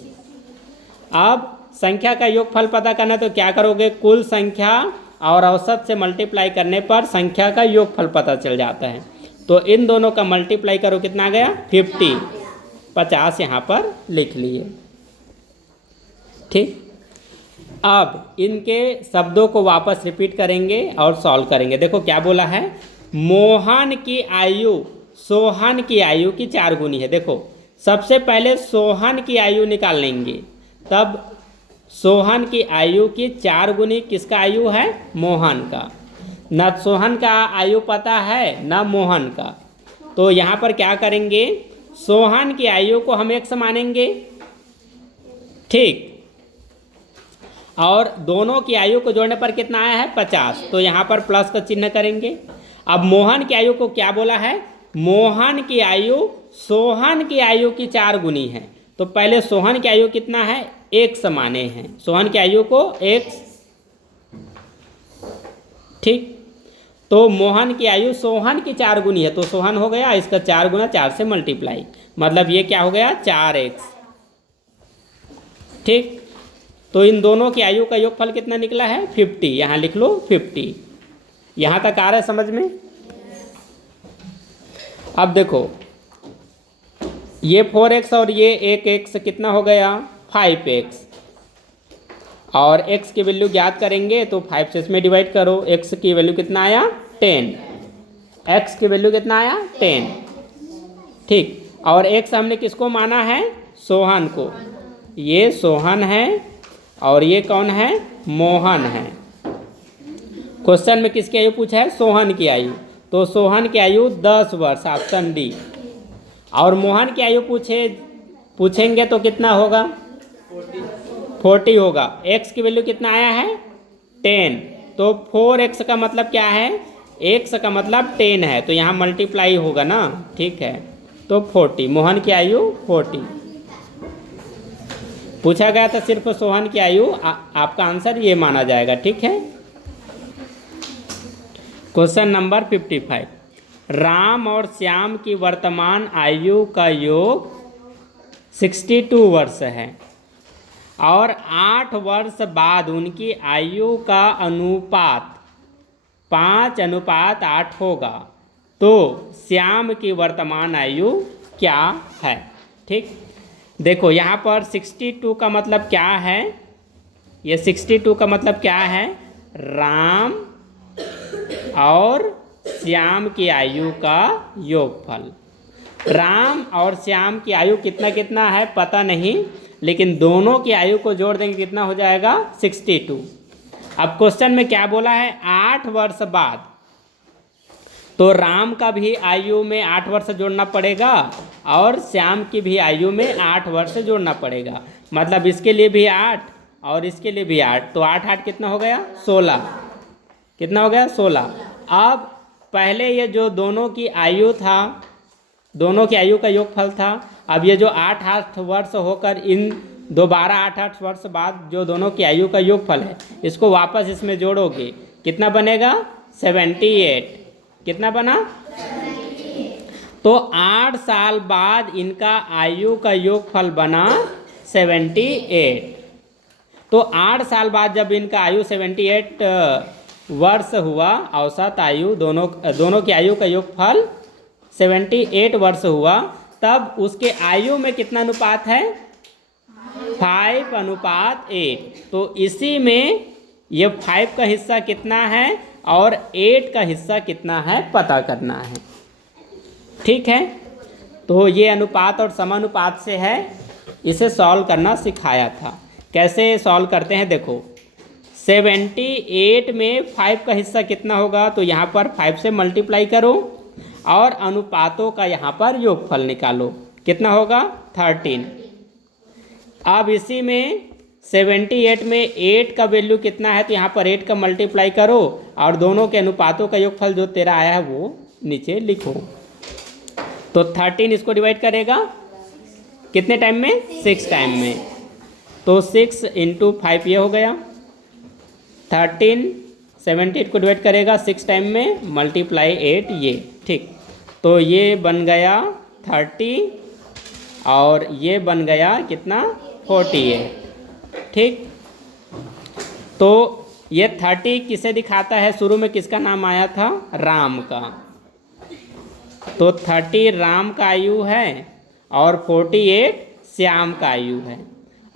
अब संख्या का योगफल पता करना है तो क्या करोगे? कुल संख्या और औसत से मल्टीप्लाई करने पर संख्या का योगफल पता चल जाता है। तो इन दोनों का मल्टीप्लाई करो, कितना आ गया? 50। 50 यहाँ पर लिख लिए। ठीक, अब इनके शब्दों को वापस रिपीट करेंगे और सॉल्व करेंगे। देखो क्या बोला है, मोहन की आयु सोहन की आयु की 4 गुनी है। देखो सबसे पहले सोहन की आयु निकाल लेंगे, तब सोहन की आयु की 4 गुनी किसका आयु है? मोहन का। न सोहन का आयु पता है न मोहन का, तो यहाँ पर क्या करेंगे, सोहन की आयु को हम x मानेंगे, ठीक, और दोनों की आयु को जोड़ने पर कितना आया है 50, तो यहाँ पर प्लस का चिन्ह करेंगे। अब मोहन की आयु को क्या बोला है, मोहन की आयु सोहन की आयु की 4 गुनी है, तो पहले सोहन की आयु कितना है x माने हैं, सोहन की आयु को x, ठीक, तो मोहन की आयु सोहन की 4 गुनी है, तो सोहन हो गया इसका 4 गुना 4 से मल्टीप्लाई, मतलब ये क्या हो गया 4x, ठीक। तो इन दोनों की आयु का योगफल कितना निकला है 50, यहाँ लिख लो 50। यहाँ तक आ रहा है समझ में। अब देखो ये 4x और ये 1x कितना हो गया 5x, और x की वैल्यू ज्ञात करेंगे तो 5 से इसमें डिवाइड करो, x की वैल्यू कितना आया 10, x की वैल्यू कितना आया 10, ठीक। और x हमने किसको माना है, सोहन को, ये सोहन है और ये कौन है, मोहन है। क्वेश्चन में किसकी आयु पूछा है, सोहन की आयु, तो सोहन की आयु 10 वर्ष, ऑप्शन डी। और मोहन की आयु पूछेंगे तो कितना होगा 40 होगा, x की वैल्यू कितना आया है 10, तो 4x का मतलब क्या है, x का मतलब 10 है, तो यहाँ मल्टीप्लाई होगा ना, ठीक है, तो 40, मोहन की आयु 40 पूछा गया था, सिर्फ सोहन की आयु, आपका आंसर ये माना जाएगा, ठीक है। क्वेश्चन नंबर 55, राम और श्याम की वर्तमान आयु का योग 62 वर्ष है और 8 वर्ष बाद उनकी आयु का अनुपात 5:8 होगा, तो श्याम की वर्तमान आयु क्या है, ठीक। देखो यहाँ पर 62 का मतलब क्या है, ये 62 का मतलब क्या है, राम और श्याम की आयु का योगफल। राम और श्याम की आयु कितना कितना है पता नहीं, लेकिन दोनों की आयु को जोड़ देंगे कितना हो जाएगा 62। अब क्वेश्चन में क्या बोला है 8 वर्ष बाद, तो राम का भी आयु में 8 वर्ष जोड़ना पड़ेगा और श्याम की भी आयु में 8 वर्ष जोड़ना पड़ेगा, मतलब इसके लिए भी 8 और इसके लिए भी 8, तो 8 8 कितना हो गया 16, कितना हो गया 16। अब पहले ये जो दोनों की आयु था, दोनों की आयु का योगफल था, अब ये जो 8 8 वर्ष होकर इन दोबारा 8 8 वर्ष बाद जो दोनों की आयु का योगफल है, इसको वापस इसमें जोड़ोगे कितना बनेगा 78, कितना बना 78। तो 8 साल बाद इनका आयु का योगफल बना 78। तो 8 साल बाद जब इनका आयु 78 वर्ष हुआ, औसत आयु दोनों की आयु का योगफल 78 वर्ष हुआ, तब उसके आयु में कितना अनुपात है 5:8। तो इसी में ये 5 का हिस्सा कितना है और 8 का हिस्सा कितना है पता करना है, ठीक है। तो ये अनुपात और समानुपात से है, इसे सॉल्व करना सिखाया था। कैसे सॉल्व करते हैं देखो, 78 में 5 का हिस्सा कितना होगा, तो यहाँ पर 5 से मल्टीप्लाई करो और अनुपातों का यहाँ पर योगफल निकालो, कितना होगा 13। अब इसी में 78 में 8 का वैल्यू कितना है, तो यहाँ पर 8 का मल्टीप्लाई करो और दोनों के अनुपातों का योगफल जो तेरा आया है वो नीचे लिखो। तो 13 इसको डिवाइड करेगा कितने टाइम में 6 टाइम में, तो 6 × 5 ये हो गया 13, 78 को डिवाइड करेगा 6 टाइम में, मल्टीप्लाई 8 ये, ठीक। तो ये बन गया 30 और ये बन गया कितना 48, ठीक। तो ये 30 किसे दिखाता है, शुरू में किसका नाम आया था राम का, तो 30 राम का आयु है और 48 श्याम का आयु है।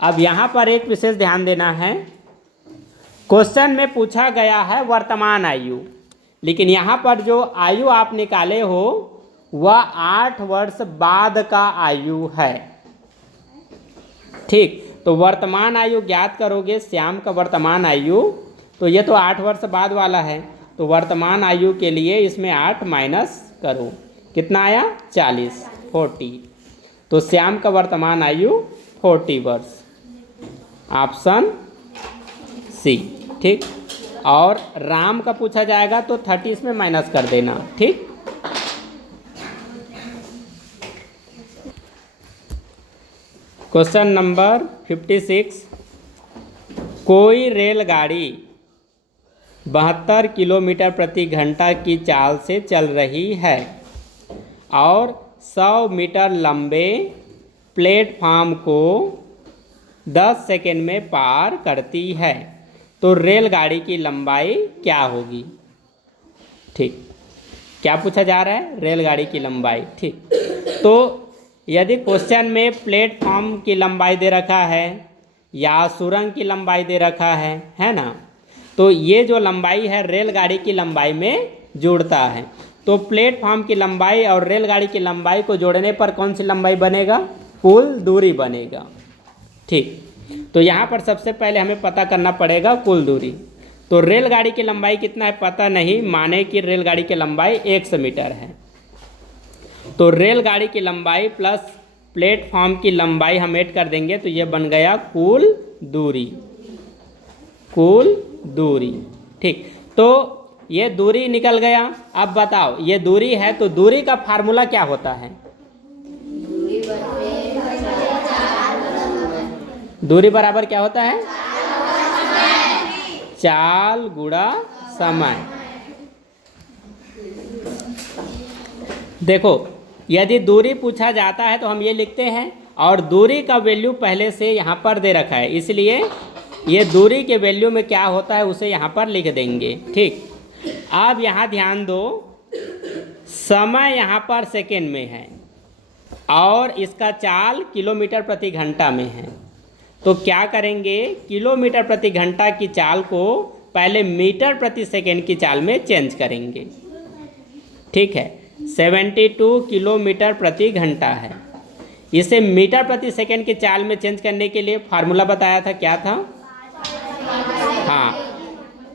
अब यहाँ पर एक विशेष ध्यान देना है, क्वेश्चन में पूछा गया है वर्तमान आयु, लेकिन यहाँ पर जो आयु आप निकाले हो वह 8 वर्ष बाद का आयु है, ठीक। तो वर्तमान आयु ज्ञात करोगे, श्याम का वर्तमान आयु, तो ये तो 8 वर्ष बाद वाला है, तो वर्तमान आयु के लिए इसमें 8 माइनस करो, कितना आया 40 40। तो श्याम का वर्तमान आयु 40 वर्ष, ऑप्शन सी। ठीक, और राम का पूछा जाएगा तो 30 इसमें माइनस कर देना। ठीक, क्वेश्चन नंबर 56, कोई रेलगाड़ी 72 किलोमीटर प्रति घंटा की चाल से चल रही है और 100 मीटर लंबे प्लेटफार्म को 10 सेकेंड में पार करती है, तो रेलगाड़ी की लंबाई क्या होगी? ठीक, क्या पूछा जा रहा है? रेलगाड़ी की लंबाई। ठीक, तो यदि क्वेश्चन में प्लेटफॉर्म की लंबाई दे रखा है या सुरंग की लंबाई दे रखा है ना, तो ये जो लंबाई है रेलगाड़ी की लंबाई में जुड़ता है। तो प्लेटफॉर्म की लंबाई और रेलगाड़ी की लंबाई को जोड़ने पर कौन सी लंबाई बनेगा? कुल दूरी बनेगा। ठीक, तो यहाँ पर सबसे पहले हमें पता करना पड़ेगा कुल दूरी। तो रेलगाड़ी की लंबाई कितना है पता नहीं, माने कि रेलगाड़ी की लंबाई 100 मीटर है, तो रेलगाड़ी की लंबाई प्लस प्लेटफॉर्म की लंबाई हम ऐड कर देंगे तो ये बन गया कुल दूरी। कुल दूरी। ठीक, तो ये दूरी निकल गया। अब बताओ ये दूरी है तो दूरी का फार्मूला क्या होता है? दूरी बराबर क्या होता है? चाल गुणा समय। देखो यदि दूरी पूछा जाता है तो हम ये लिखते हैं, और दूरी का वैल्यू पहले से यहाँ पर दे रखा है, इसलिए ये दूरी के वैल्यू में क्या होता है उसे यहाँ पर लिख देंगे। ठीक, अब यहाँ ध्यान दो, समय यहाँ पर सेकेंड में है और इसका चाल किलोमीटर प्रति घंटा में है, तो क्या करेंगे? किलोमीटर प्रति घंटा की चाल को पहले मीटर प्रति सेकेंड की चाल में चेंज करेंगे। ठीक है, 72 किलोमीटर प्रति घंटा है, इसे मीटर प्रति सेकेंड की चाल में चेंज करने के लिए फार्मूला बताया था, क्या था? हाँ,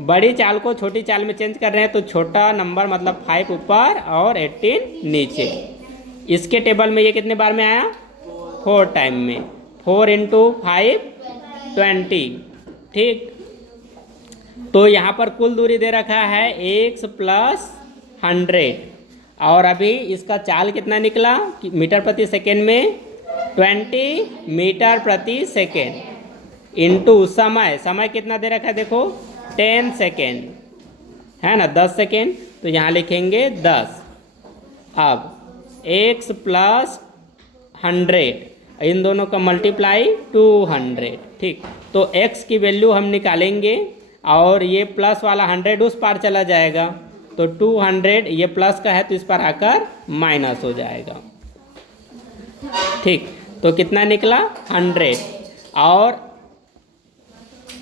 बड़ी चाल को छोटी चाल में चेंज कर रहे हैं तो छोटा नंबर मतलब 5 ऊपर और 18 नीचे। इसके टेबल में ये कितने बार में आया? 4 टाइम में। 4 × 5 20। ठीक, तो यहाँ पर कुल दूरी दे रखा है x + 100, और अभी इसका चाल कितना निकला मीटर प्रति सेकेंड में? 20 मीटर प्रति सेकेंड इंटू समय। समय कितना दे रखा है देखो? 10 सेकेंड है ना, 10 सेकेंड, तो यहाँ लिखेंगे 10। अब x + 100, इन दोनों का मल्टीप्लाई 200। ठीक, तो x की वैल्यू हम निकालेंगे और ये प्लस वाला 100 उस पार चला जाएगा, तो 200, ये प्लस का है तो इस पर आकर माइनस हो जाएगा। ठीक, तो कितना निकला? 100। और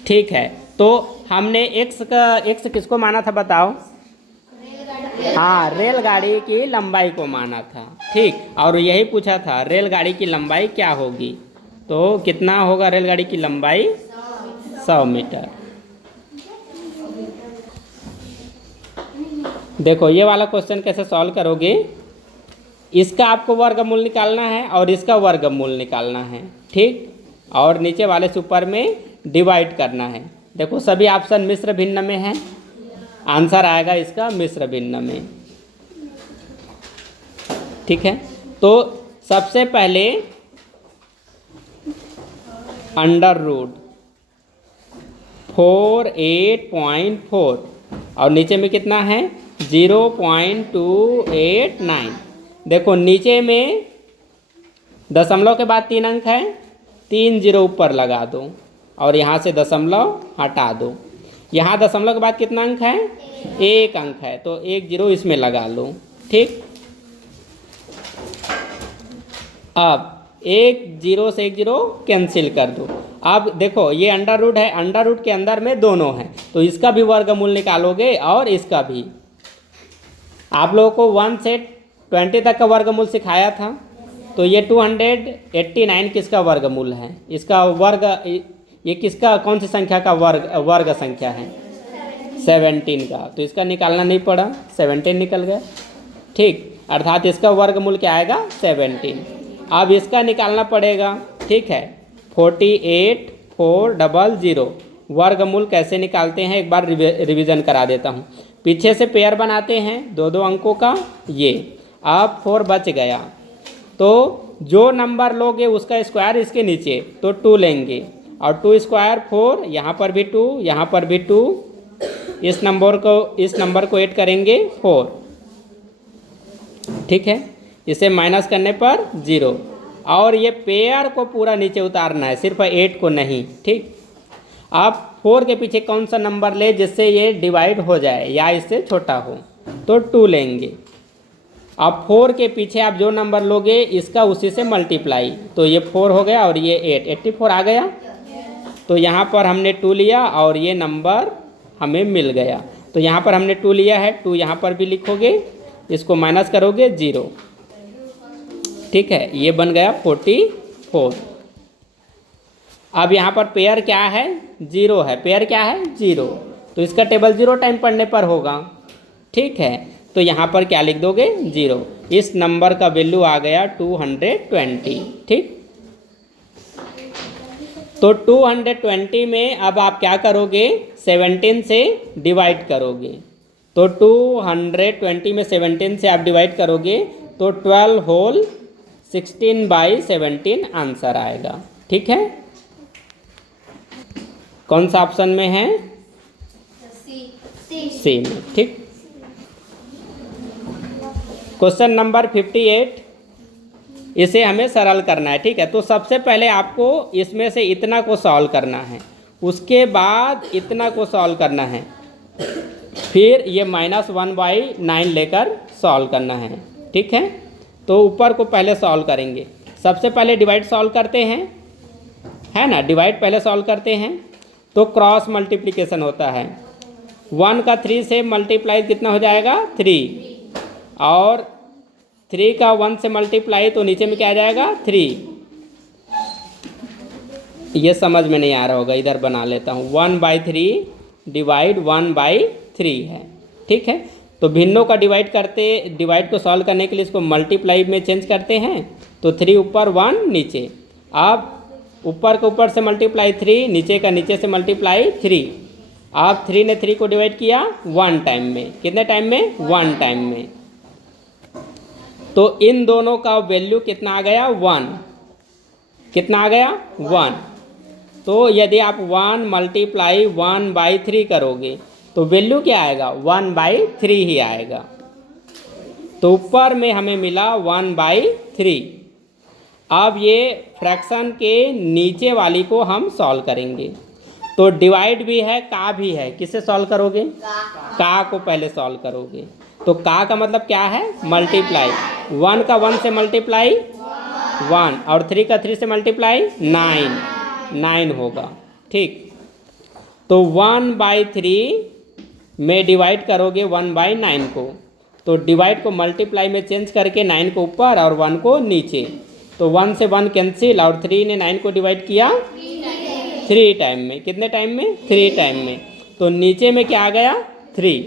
ठीक है, तो हमने x किसको माना था बताओ? हाँ, रेलगाड़ी की लंबाई को माना था। ठीक, और यही पूछा था रेलगाड़ी की लंबाई क्या होगी, तो कितना होगा रेलगाड़ी की लंबाई? 100 मीटर। देखो ये वाला क्वेश्चन कैसे सॉल्व करोगे? इसका आपको वर्गमूल निकालना है और इसका वर्गमूल निकालना है। ठीक, और नीचे वाले से ऊपर में डिवाइड करना है। देखो सभी ऑप्शन मिश्र भिन्न में है, आंसर आएगा इसका मिश्र भिन्न में। ठीक है, तो सबसे पहले √48.4 और नीचे में कितना है? 0.289। देखो नीचे में दशमलव के बाद 3 अंक है, 3 0 ऊपर लगा दो और यहाँ से दशमलव हटा दो। यहाँ दशमलव के बाद कितना अंक है? 1 अंक है, तो 1 0 इसमें लगा लो। ठीक, अब 1 0 से 1 0 कैंसिल कर दो। अब देखो ये अंडर रूट है, अंडर रूट के अंदर में दोनों हैं, तो इसका भी वर्गमूल निकालोगे और इसका भी। आप लोगों को 1 से 20 तक का वर्गमूल सिखाया था, तो ये 289 किसका वर्गमूल है? इसका वर्ग, ये किसका, कौन सी संख्या का वर्ग संख्या है? 17 का, तो इसका निकालना नहीं पड़ा, 17 निकल गया। ठीक, अर्थात इसका वर्गमूल क्या आएगा 17। अब इसका निकालना पड़ेगा, ठीक है। 48,400 वर्गमूल कैसे निकालते हैं एक बार रिवीजन करा देता हूँ। पीछे से पेयर बनाते हैं दो दो अंकों का, ये अब 4 बच गया तो जो नंबर लोगे उसका स्क्वायर इसके नीचे तो 2 लेंगे, और 2 स्क्वायर 4, यहाँ पर भी 2, यहाँ पर भी 2, इस नंबर को ऐड करेंगे 4, ठीक है। इसे माइनस करने पर 0, और ये पेयर को पूरा नीचे उतारना है, सिर्फ 8 को नहीं, ठीक। आप 4 के पीछे कौन सा नंबर ले जिससे ये डिवाइड हो जाए या इससे छोटा हो, तो 2 लेंगे। अब 4 के पीछे आप जो नंबर लोगे इसका उसी से मल्टीप्लाई, तो ये 4 हो गया और ये 8, 84 आ गया। तो यहाँ पर हमने 2 लिया और ये नंबर हमें मिल गया। तो यहाँ पर हमने 2 लिया है, 2 यहाँ पर भी लिखोगे, इसको माइनस करोगे 0, ठीक है। ये बन गया 44। अब यहाँ पर पेयर क्या है 0 है, पेयर क्या है 0, तो इसका टेबल 0 टाइम पढ़ने पर होगा, ठीक है। तो यहाँ पर क्या लिख दोगे 0, इस नंबर का वैल्यू आ गया 220, ठीक। तो 220 में अब आप क्या करोगे 17 से डिवाइड करोगे, तो 220 में 17 से आप डिवाइड करोगे तो 12 होल 16/17 आंसर आएगा, ठीक है। कौन सा ऑप्शन में है सी में, ठीक। क्वेश्चन नंबर 58, इसे हमें सरल करना है, ठीक है। तो सबसे पहले आपको इसमें से इतना को सॉल्व करना है, उसके बाद इतना को सॉल्व करना है, फिर ये -1/9 लेकर सॉल्व करना है, ठीक है। तो ऊपर को पहले सॉल्व करेंगे, सबसे पहले डिवाइड सॉल्व करते हैं, है ना, डिवाइड पहले सॉल्व करते हैं। तो क्रॉस मल्टीप्लिकेशन होता है, 1 का 3 से मल्टीप्लाई कितना हो जाएगा 3, और 3 का 1 से मल्टीप्लाई तो नीचे में क्या आ जाएगा 3। ये समझ में नहीं आ रहा होगा, इधर बना लेता हूँ, 1/3 डिवाइड 1/3 है, ठीक है। तो भिन्नों का डिवाइड को सॉल्व करने के लिए इसको मल्टीप्लाई में चेंज करते हैं, तो 3 ऊपर 1 नीचे। अब ऊपर के ऊपर से मल्टीप्लाई 3, नीचे का नीचे से मल्टीप्लाई 3। अब 3 ने 3 को डिवाइड किया 1 टाइम में, कितने टाइम में 1 टाइम में। तो इन दोनों का वैल्यू कितना आ गया 1, कितना आ गया 1। तो यदि आप 1 मल्टीप्लाई 1/3 करोगे तो वैल्यू क्या आएगा 1/3 ही आएगा। तो ऊपर में हमें मिला 1/3। अब ये फ्रैक्शन के नीचे वाली को हम सॉल्व करेंगे, तो डिवाइड भी है का भी है, किससे सॉल्व करोगे का को पहले सॉल्व करोगे। तो का मतलब क्या है मल्टीप्लाई, 1 का 1 से मल्टीप्लाई 1, और 3 का 3 से मल्टीप्लाई 9 होगा, ठीक। तो 1/3 में डिवाइड करोगे 1/9 को, तो डिवाइड को मल्टीप्लाई में चेंज करके 9 को ऊपर और 1 को नीचे, तो 1 से 1 कैंसिल, और 3 ने 9 को डिवाइड किया 3 टाइम में, कितने टाइम में 3 टाइम में। तो नीचे में क्या आ गया 3,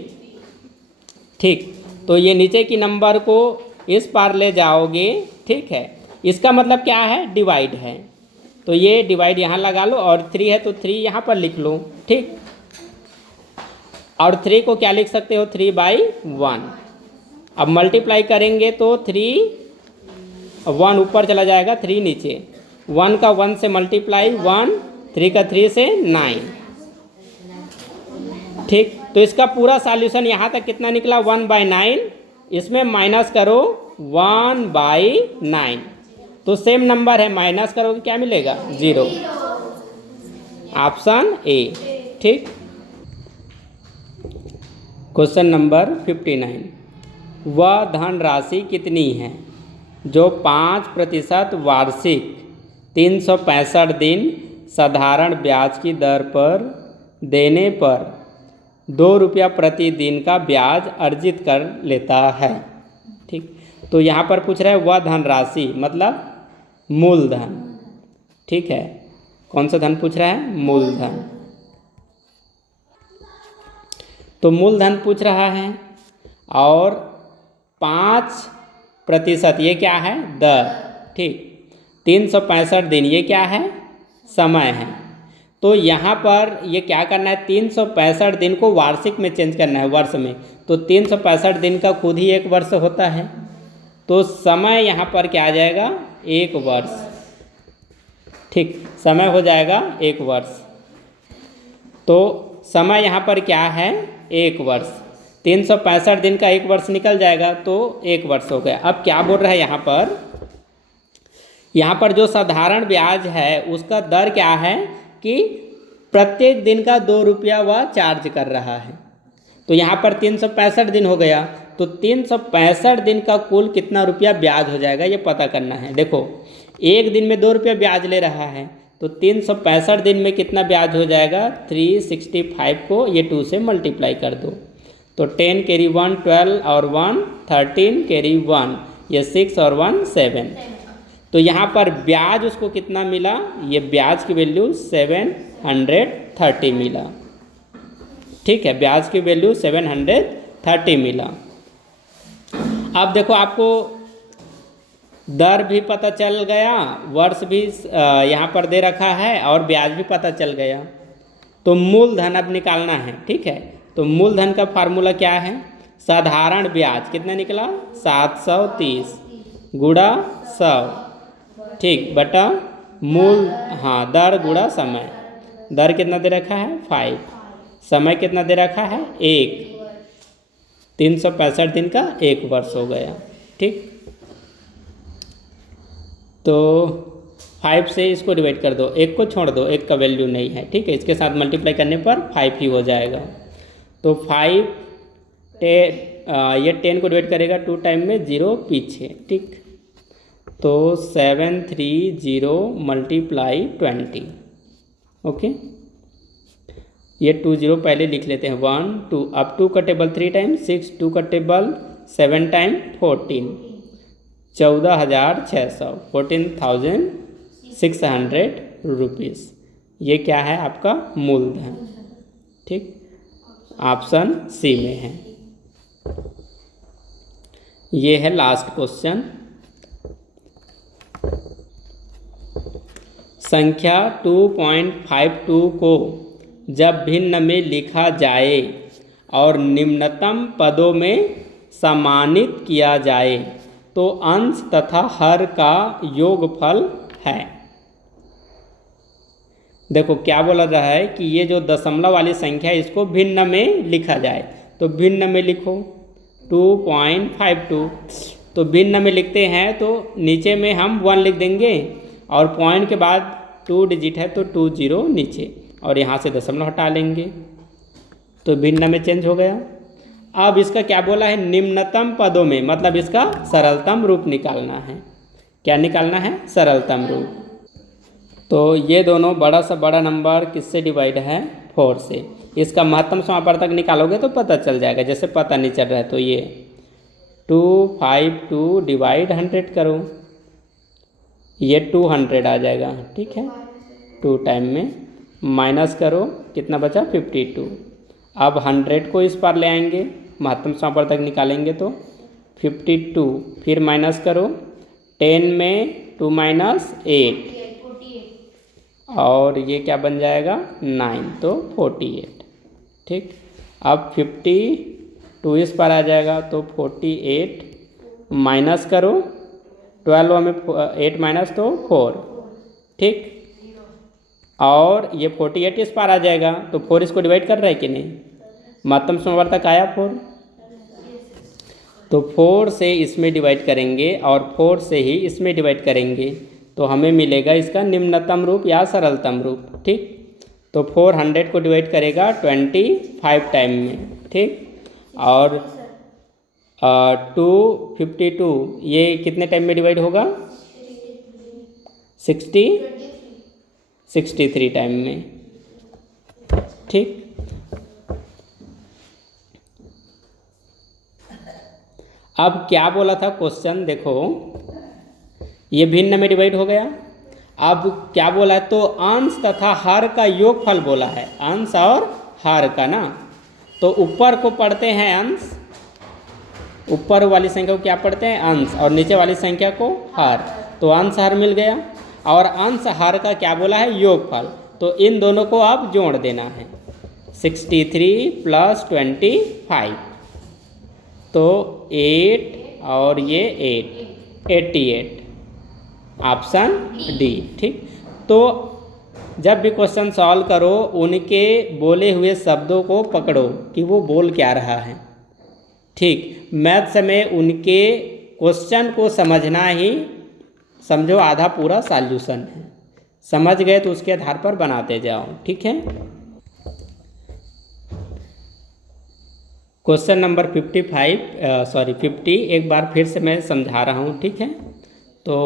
ठीक। तो ये नीचे की नंबर को इस पार ले जाओगे, ठीक है। इसका मतलब क्या है डिवाइड है, तो ये डिवाइड यहाँ लगा लो, और 3 है तो 3 यहाँ पर लिख लो, ठीक। और 3 को क्या लिख सकते हो 3/1। अब मल्टीप्लाई करेंगे तो 3, 1 ऊपर चला जाएगा 3 नीचे, 1 का 1 से मल्टीप्लाई 1, 3 का 3 से 9, ठीक। तो इसका पूरा सॉल्यूशन यहाँ तक कितना निकला 1/9, इसमें माइनस करो 1/9, तो सेम नंबर है, माइनस करोगे क्या मिलेगा 0, ऑप्शन ए, ठीक। क्वेश्चन नंबर 59, वह धनराशि कितनी है जो 5% वार्षिक 365 दिन साधारण ब्याज की दर पर देने पर 2 रुपया प्रति दिन का ब्याज अर्जित कर लेता है, ठीक। तो यहाँ पर पूछ रहा है वह धनराशि मतलब मूलधन, ठीक है। कौन सा धन पूछ रहा है मूलधन, तो मूलधन पूछ रहा है, और 5 प्रतिशत, ये क्या है? दर। ठीक, 365 दिन ये क्या है? समय है। तो यहाँ पर ये क्या करना है? 365 दिन को वार्षिक में चेंज करना है, वर्ष में। तो 365 दिन का खुद ही एक वर्ष होता है, तो समय यहाँ पर क्या आ जाएगा? 1 वर्ष। ठीक, समय हो जाएगा 1 वर्ष। तो समय यहाँ पर क्या है? 1 वर्ष। 365 दिन का 1 वर्ष निकल जाएगा तो 1 वर्ष हो गया। अब क्या बोल रहा है यहाँ पर? यहाँ पर जो साधारण ब्याज है उसका दर क्या है कि प्रत्येक दिन का 2 रुपया वह चार्ज कर रहा है। तो यहाँ पर 365 दिन हो गया, तो 365 दिन का कुल कितना रुपया ब्याज हो जाएगा ये पता करना है। देखो, एक दिन में 2 रुपया ब्याज ले रहा है, तो 365 दिन में कितना ब्याज हो जाएगा? 365 को ये 2 से मल्टीप्लाई कर दो, तो 10 कैरी 1 12 और 1 13 कैरी 1, ये 6 और 1 7। तो यहाँ पर ब्याज उसको कितना मिला? ये ब्याज की वैल्यू 730 मिला। ठीक है, ब्याज की वैल्यू 730 मिला। अब देखो, आपको दर भी पता चल गया, वर्ष भी यहाँ पर दे रखा है और ब्याज भी पता चल गया। तो मूलधन अब निकालना है। ठीक है, तो मूलधन का फार्मूला क्या है? साधारण ब्याज कितना निकला? 730 गुणा 100, ठीक, बटा मूल, हाँ, दर गुणा समय। दर कितना दे रखा है? 5। समय कितना दे रखा है? 1। 365 दिन का 1 वर्ष हो गया। ठीक, तो 5 से इसको डिवाइड कर दो, 1 को छोड़ दो, 1 का वैल्यू नहीं है। ठीक है, इसके साथ मल्टीप्लाई करने पर 5 ही हो जाएगा। तो 5 ये 10 को डिवाइड करेगा 2 टाइम में, 0 पीछे। ठीक, तो 730 मल्टीप्लाई 20। ओके, ये 20 पहले लिख लेते हैं। 1 2, अब 2 का टेबल 3 टाइम, 6 2 का टेबल 7 टाइम 14, 14,600, 14,600 रुपीज़। ये क्या है? आपका मूलधन। ठीक, ऑप्शन सी में है। ये है लास्ट क्वेश्चन। संख्या 2.52 को जब भिन्न में लिखा जाए और निम्नतम पदों में सम्मानित किया जाए तो अंश तथा हर का योगफल है। देखो, क्या बोला रहा है कि ये जो दशमलव वाली संख्या है इसको भिन्न में लिखा जाए, तो भिन्न में लिखो 2.52। तो भिन्न में लिखते हैं तो नीचे में हम 1 लिख देंगे और पॉइंट के बाद 2 डिजिट है तो 20 नीचे, और यहाँ से दशमलव हटा लेंगे, तो भिन्न में चेंज हो गया। अब इसका क्या बोला है? निम्नतम पदों में, मतलब इसका सरलतम रूप निकालना है। क्या निकालना है? सरलतम रूप। तो ये दोनों बड़ा से बड़ा नंबर किससे डिवाइड है? 4 से। इसका महत्तम समापवर्तक निकालोगे तो पता चल जाएगा, जैसे पता नहीं चल रहा है तो ये 252 डिवाइड 100 करो, ये 200 आ जाएगा। ठीक है, 2 टाइम में माइनस करो, कितना बचा? 52। अब 100 को इस पार ले आएंगे, महत्तम समापवर्तक निकालेंगे तो 52, फिर माइनस करो, 10 में 2 माइनस 8, और ये क्या बन जाएगा? 9, तो 48। ठीक, अब 52 इस पर आ जाएगा तो 48 माइनस करो, 12 में 8 माइनस तो 4। ठीक, और ये 48 इस पर आ जाएगा तो 4 इसको डिवाइड कर रहा है कि नहीं? महत्तम समापवर्तक आया 4, तो 4 से इसमें डिवाइड करेंगे और 4 से ही इसमें डिवाइड करेंगे तो हमें मिलेगा इसका निम्नतम रूप या सरलतम रूप। ठीक, तो 400 को डिवाइड करेगा 25 टाइम में। ठीक, और 252 ये कितने टाइम में डिवाइड होगा? 63 टाइम में। ठीक, अब क्या बोला था क्वेश्चन? देखो, ये भिन्न में डिवाइड हो गया। अब क्या बोला है? तो अंश तथा हर का योगफल बोला है, अंश और हर का ना। तो ऊपर को पढ़ते हैं अंश ऊपर वाली संख्या को क्या पढ़ते हैं, अंश, और नीचे वाली संख्या को हर। तो अंश हर मिल गया, और अंश हर का क्या बोला है, योगफल। तो इन दोनों को आप जोड़ देना है, 63 + 25, तो 8 और ये 8, 88, ऑप्शन डी। ठीक, तो जब भी क्वेश्चन सॉल्व करो उनके बोले हुए शब्दों को पकड़ो कि वो बोल क्या रहा है। ठीक, मैथ्स में उनके क्वेश्चन को समझना ही समझो आधा पूरा सॉल्यूशन है। समझ गए तो उसके आधार पर बनाते जाओ। ठीक है, क्वेश्चन नंबर 50 एक बार फिर से मैं समझा रहा हूँ। ठीक है, तो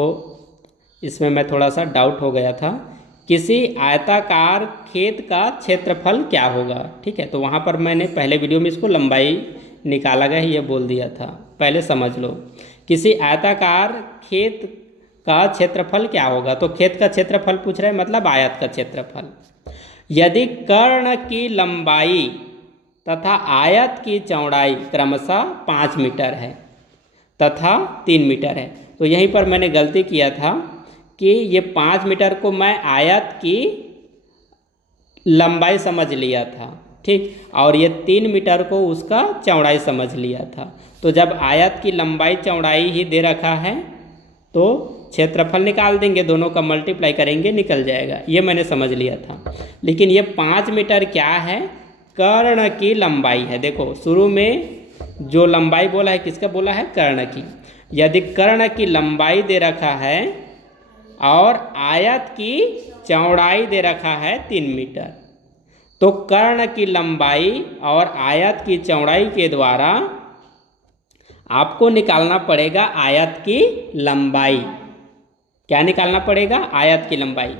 इसमें मैं थोड़ा सा डाउट हो गया था। किसी आयताकार खेत का क्षेत्रफल क्या होगा। ठीक है, तो वहाँ पर मैंने पहले वीडियो में इसको लंबाई निकाला गया ये बोल दिया था, पहले समझ लो। किसी आयताकार खेत का क्षेत्रफल क्या होगा, तो खेत का क्षेत्रफल पूछ रहे हैं, मतलब आयत का क्षेत्रफल। यदि कर्ण की लंबाई तथा आयत की चौड़ाई क्रमशः 5 मीटर है तथा 3 मीटर है, तो यहीं पर मैंने गलती किया था कि ये 5 मीटर को मैं आयत की लंबाई समझ लिया था। ठीक, और ये 3 मीटर को उसका चौड़ाई समझ लिया था। तो जब आयत की लंबाई चौड़ाई ही दे रखा है तो क्षेत्रफल निकाल देंगे, दोनों का मल्टीप्लाई करेंगे, निकल जाएगा, ये मैंने समझ लिया था। लेकिन ये 5 मीटर क्या है, कर्ण की लंबाई है। देखो शुरू में जो लंबाई बोला है किसका बोला है, कर्ण की। यदि कर्ण की लंबाई दे रखा है और आयत की चौड़ाई दे रखा है 3 मीटर, तो कर्ण की लंबाई और आयत की चौड़ाई के द्वारा आपको निकालना पड़ेगा आयत की लंबाई। क्या निकालना पड़ेगा, आयत की लंबाई।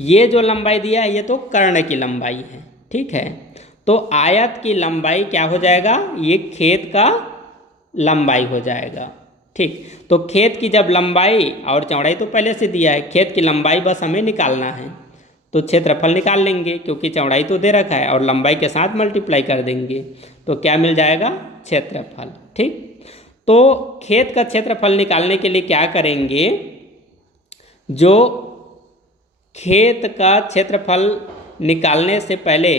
ये जो लंबाई दिया है ये तो कर्ण की लंबाई है। ठीक है, तो आयत की लंबाई क्या हो जाएगा, ये खेत का लंबाई हो जाएगा। ठीक, तो खेत की जब लंबाई और चौड़ाई तो पहले से दिया है, खेत की लंबाई बस हमें निकालना है, तो क्षेत्रफल निकाल लेंगे क्योंकि चौड़ाई तो दे रखा है, और लंबाई के साथ मल्टीप्लाई कर देंगे तो क्या मिल जाएगा, क्षेत्रफल। ठीक, तो खेत का क्षेत्रफल निकालने के लिए क्या करेंगे, जो खेत का क्षेत्रफल निकालने से पहले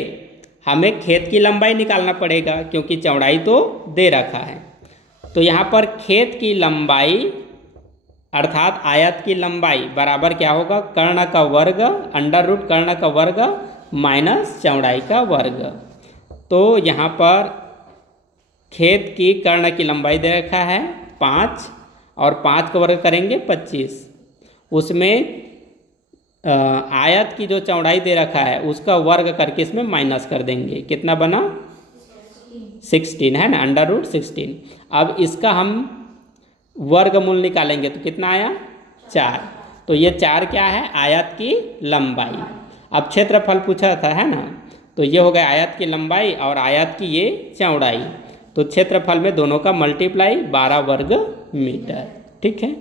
हमें खेत की लंबाई निकालना पड़ेगा क्योंकि चौड़ाई तो दे रखा है। तो यहाँ पर खेत की लंबाई अर्थात आयत की लंबाई बराबर क्या होगा, कर्ण का वर्ग √ कर्ण का वर्ग माइनस चौड़ाई का वर्ग। तो यहाँ पर खेत की कर्ण की लंबाई दे रखा है 5, और 5 का वर्ग करेंगे 25, उसमें आयत की जो चौड़ाई दे रखा है उसका वर्ग करके इसमें माइनस कर देंगे, कितना बना 16 है ना, √16। अब इसका हम वर्गमूल निकालेंगे तो कितना आया 4, तो ये 4 क्या है, आयत की लंबाई। अब क्षेत्रफल पूछा था है ना, तो ये हो गया आयत की लंबाई और आयत की ये चौड़ाई, तो क्षेत्रफल में दोनों का मल्टीप्लाई 12 वर्ग मीटर। ठीक है।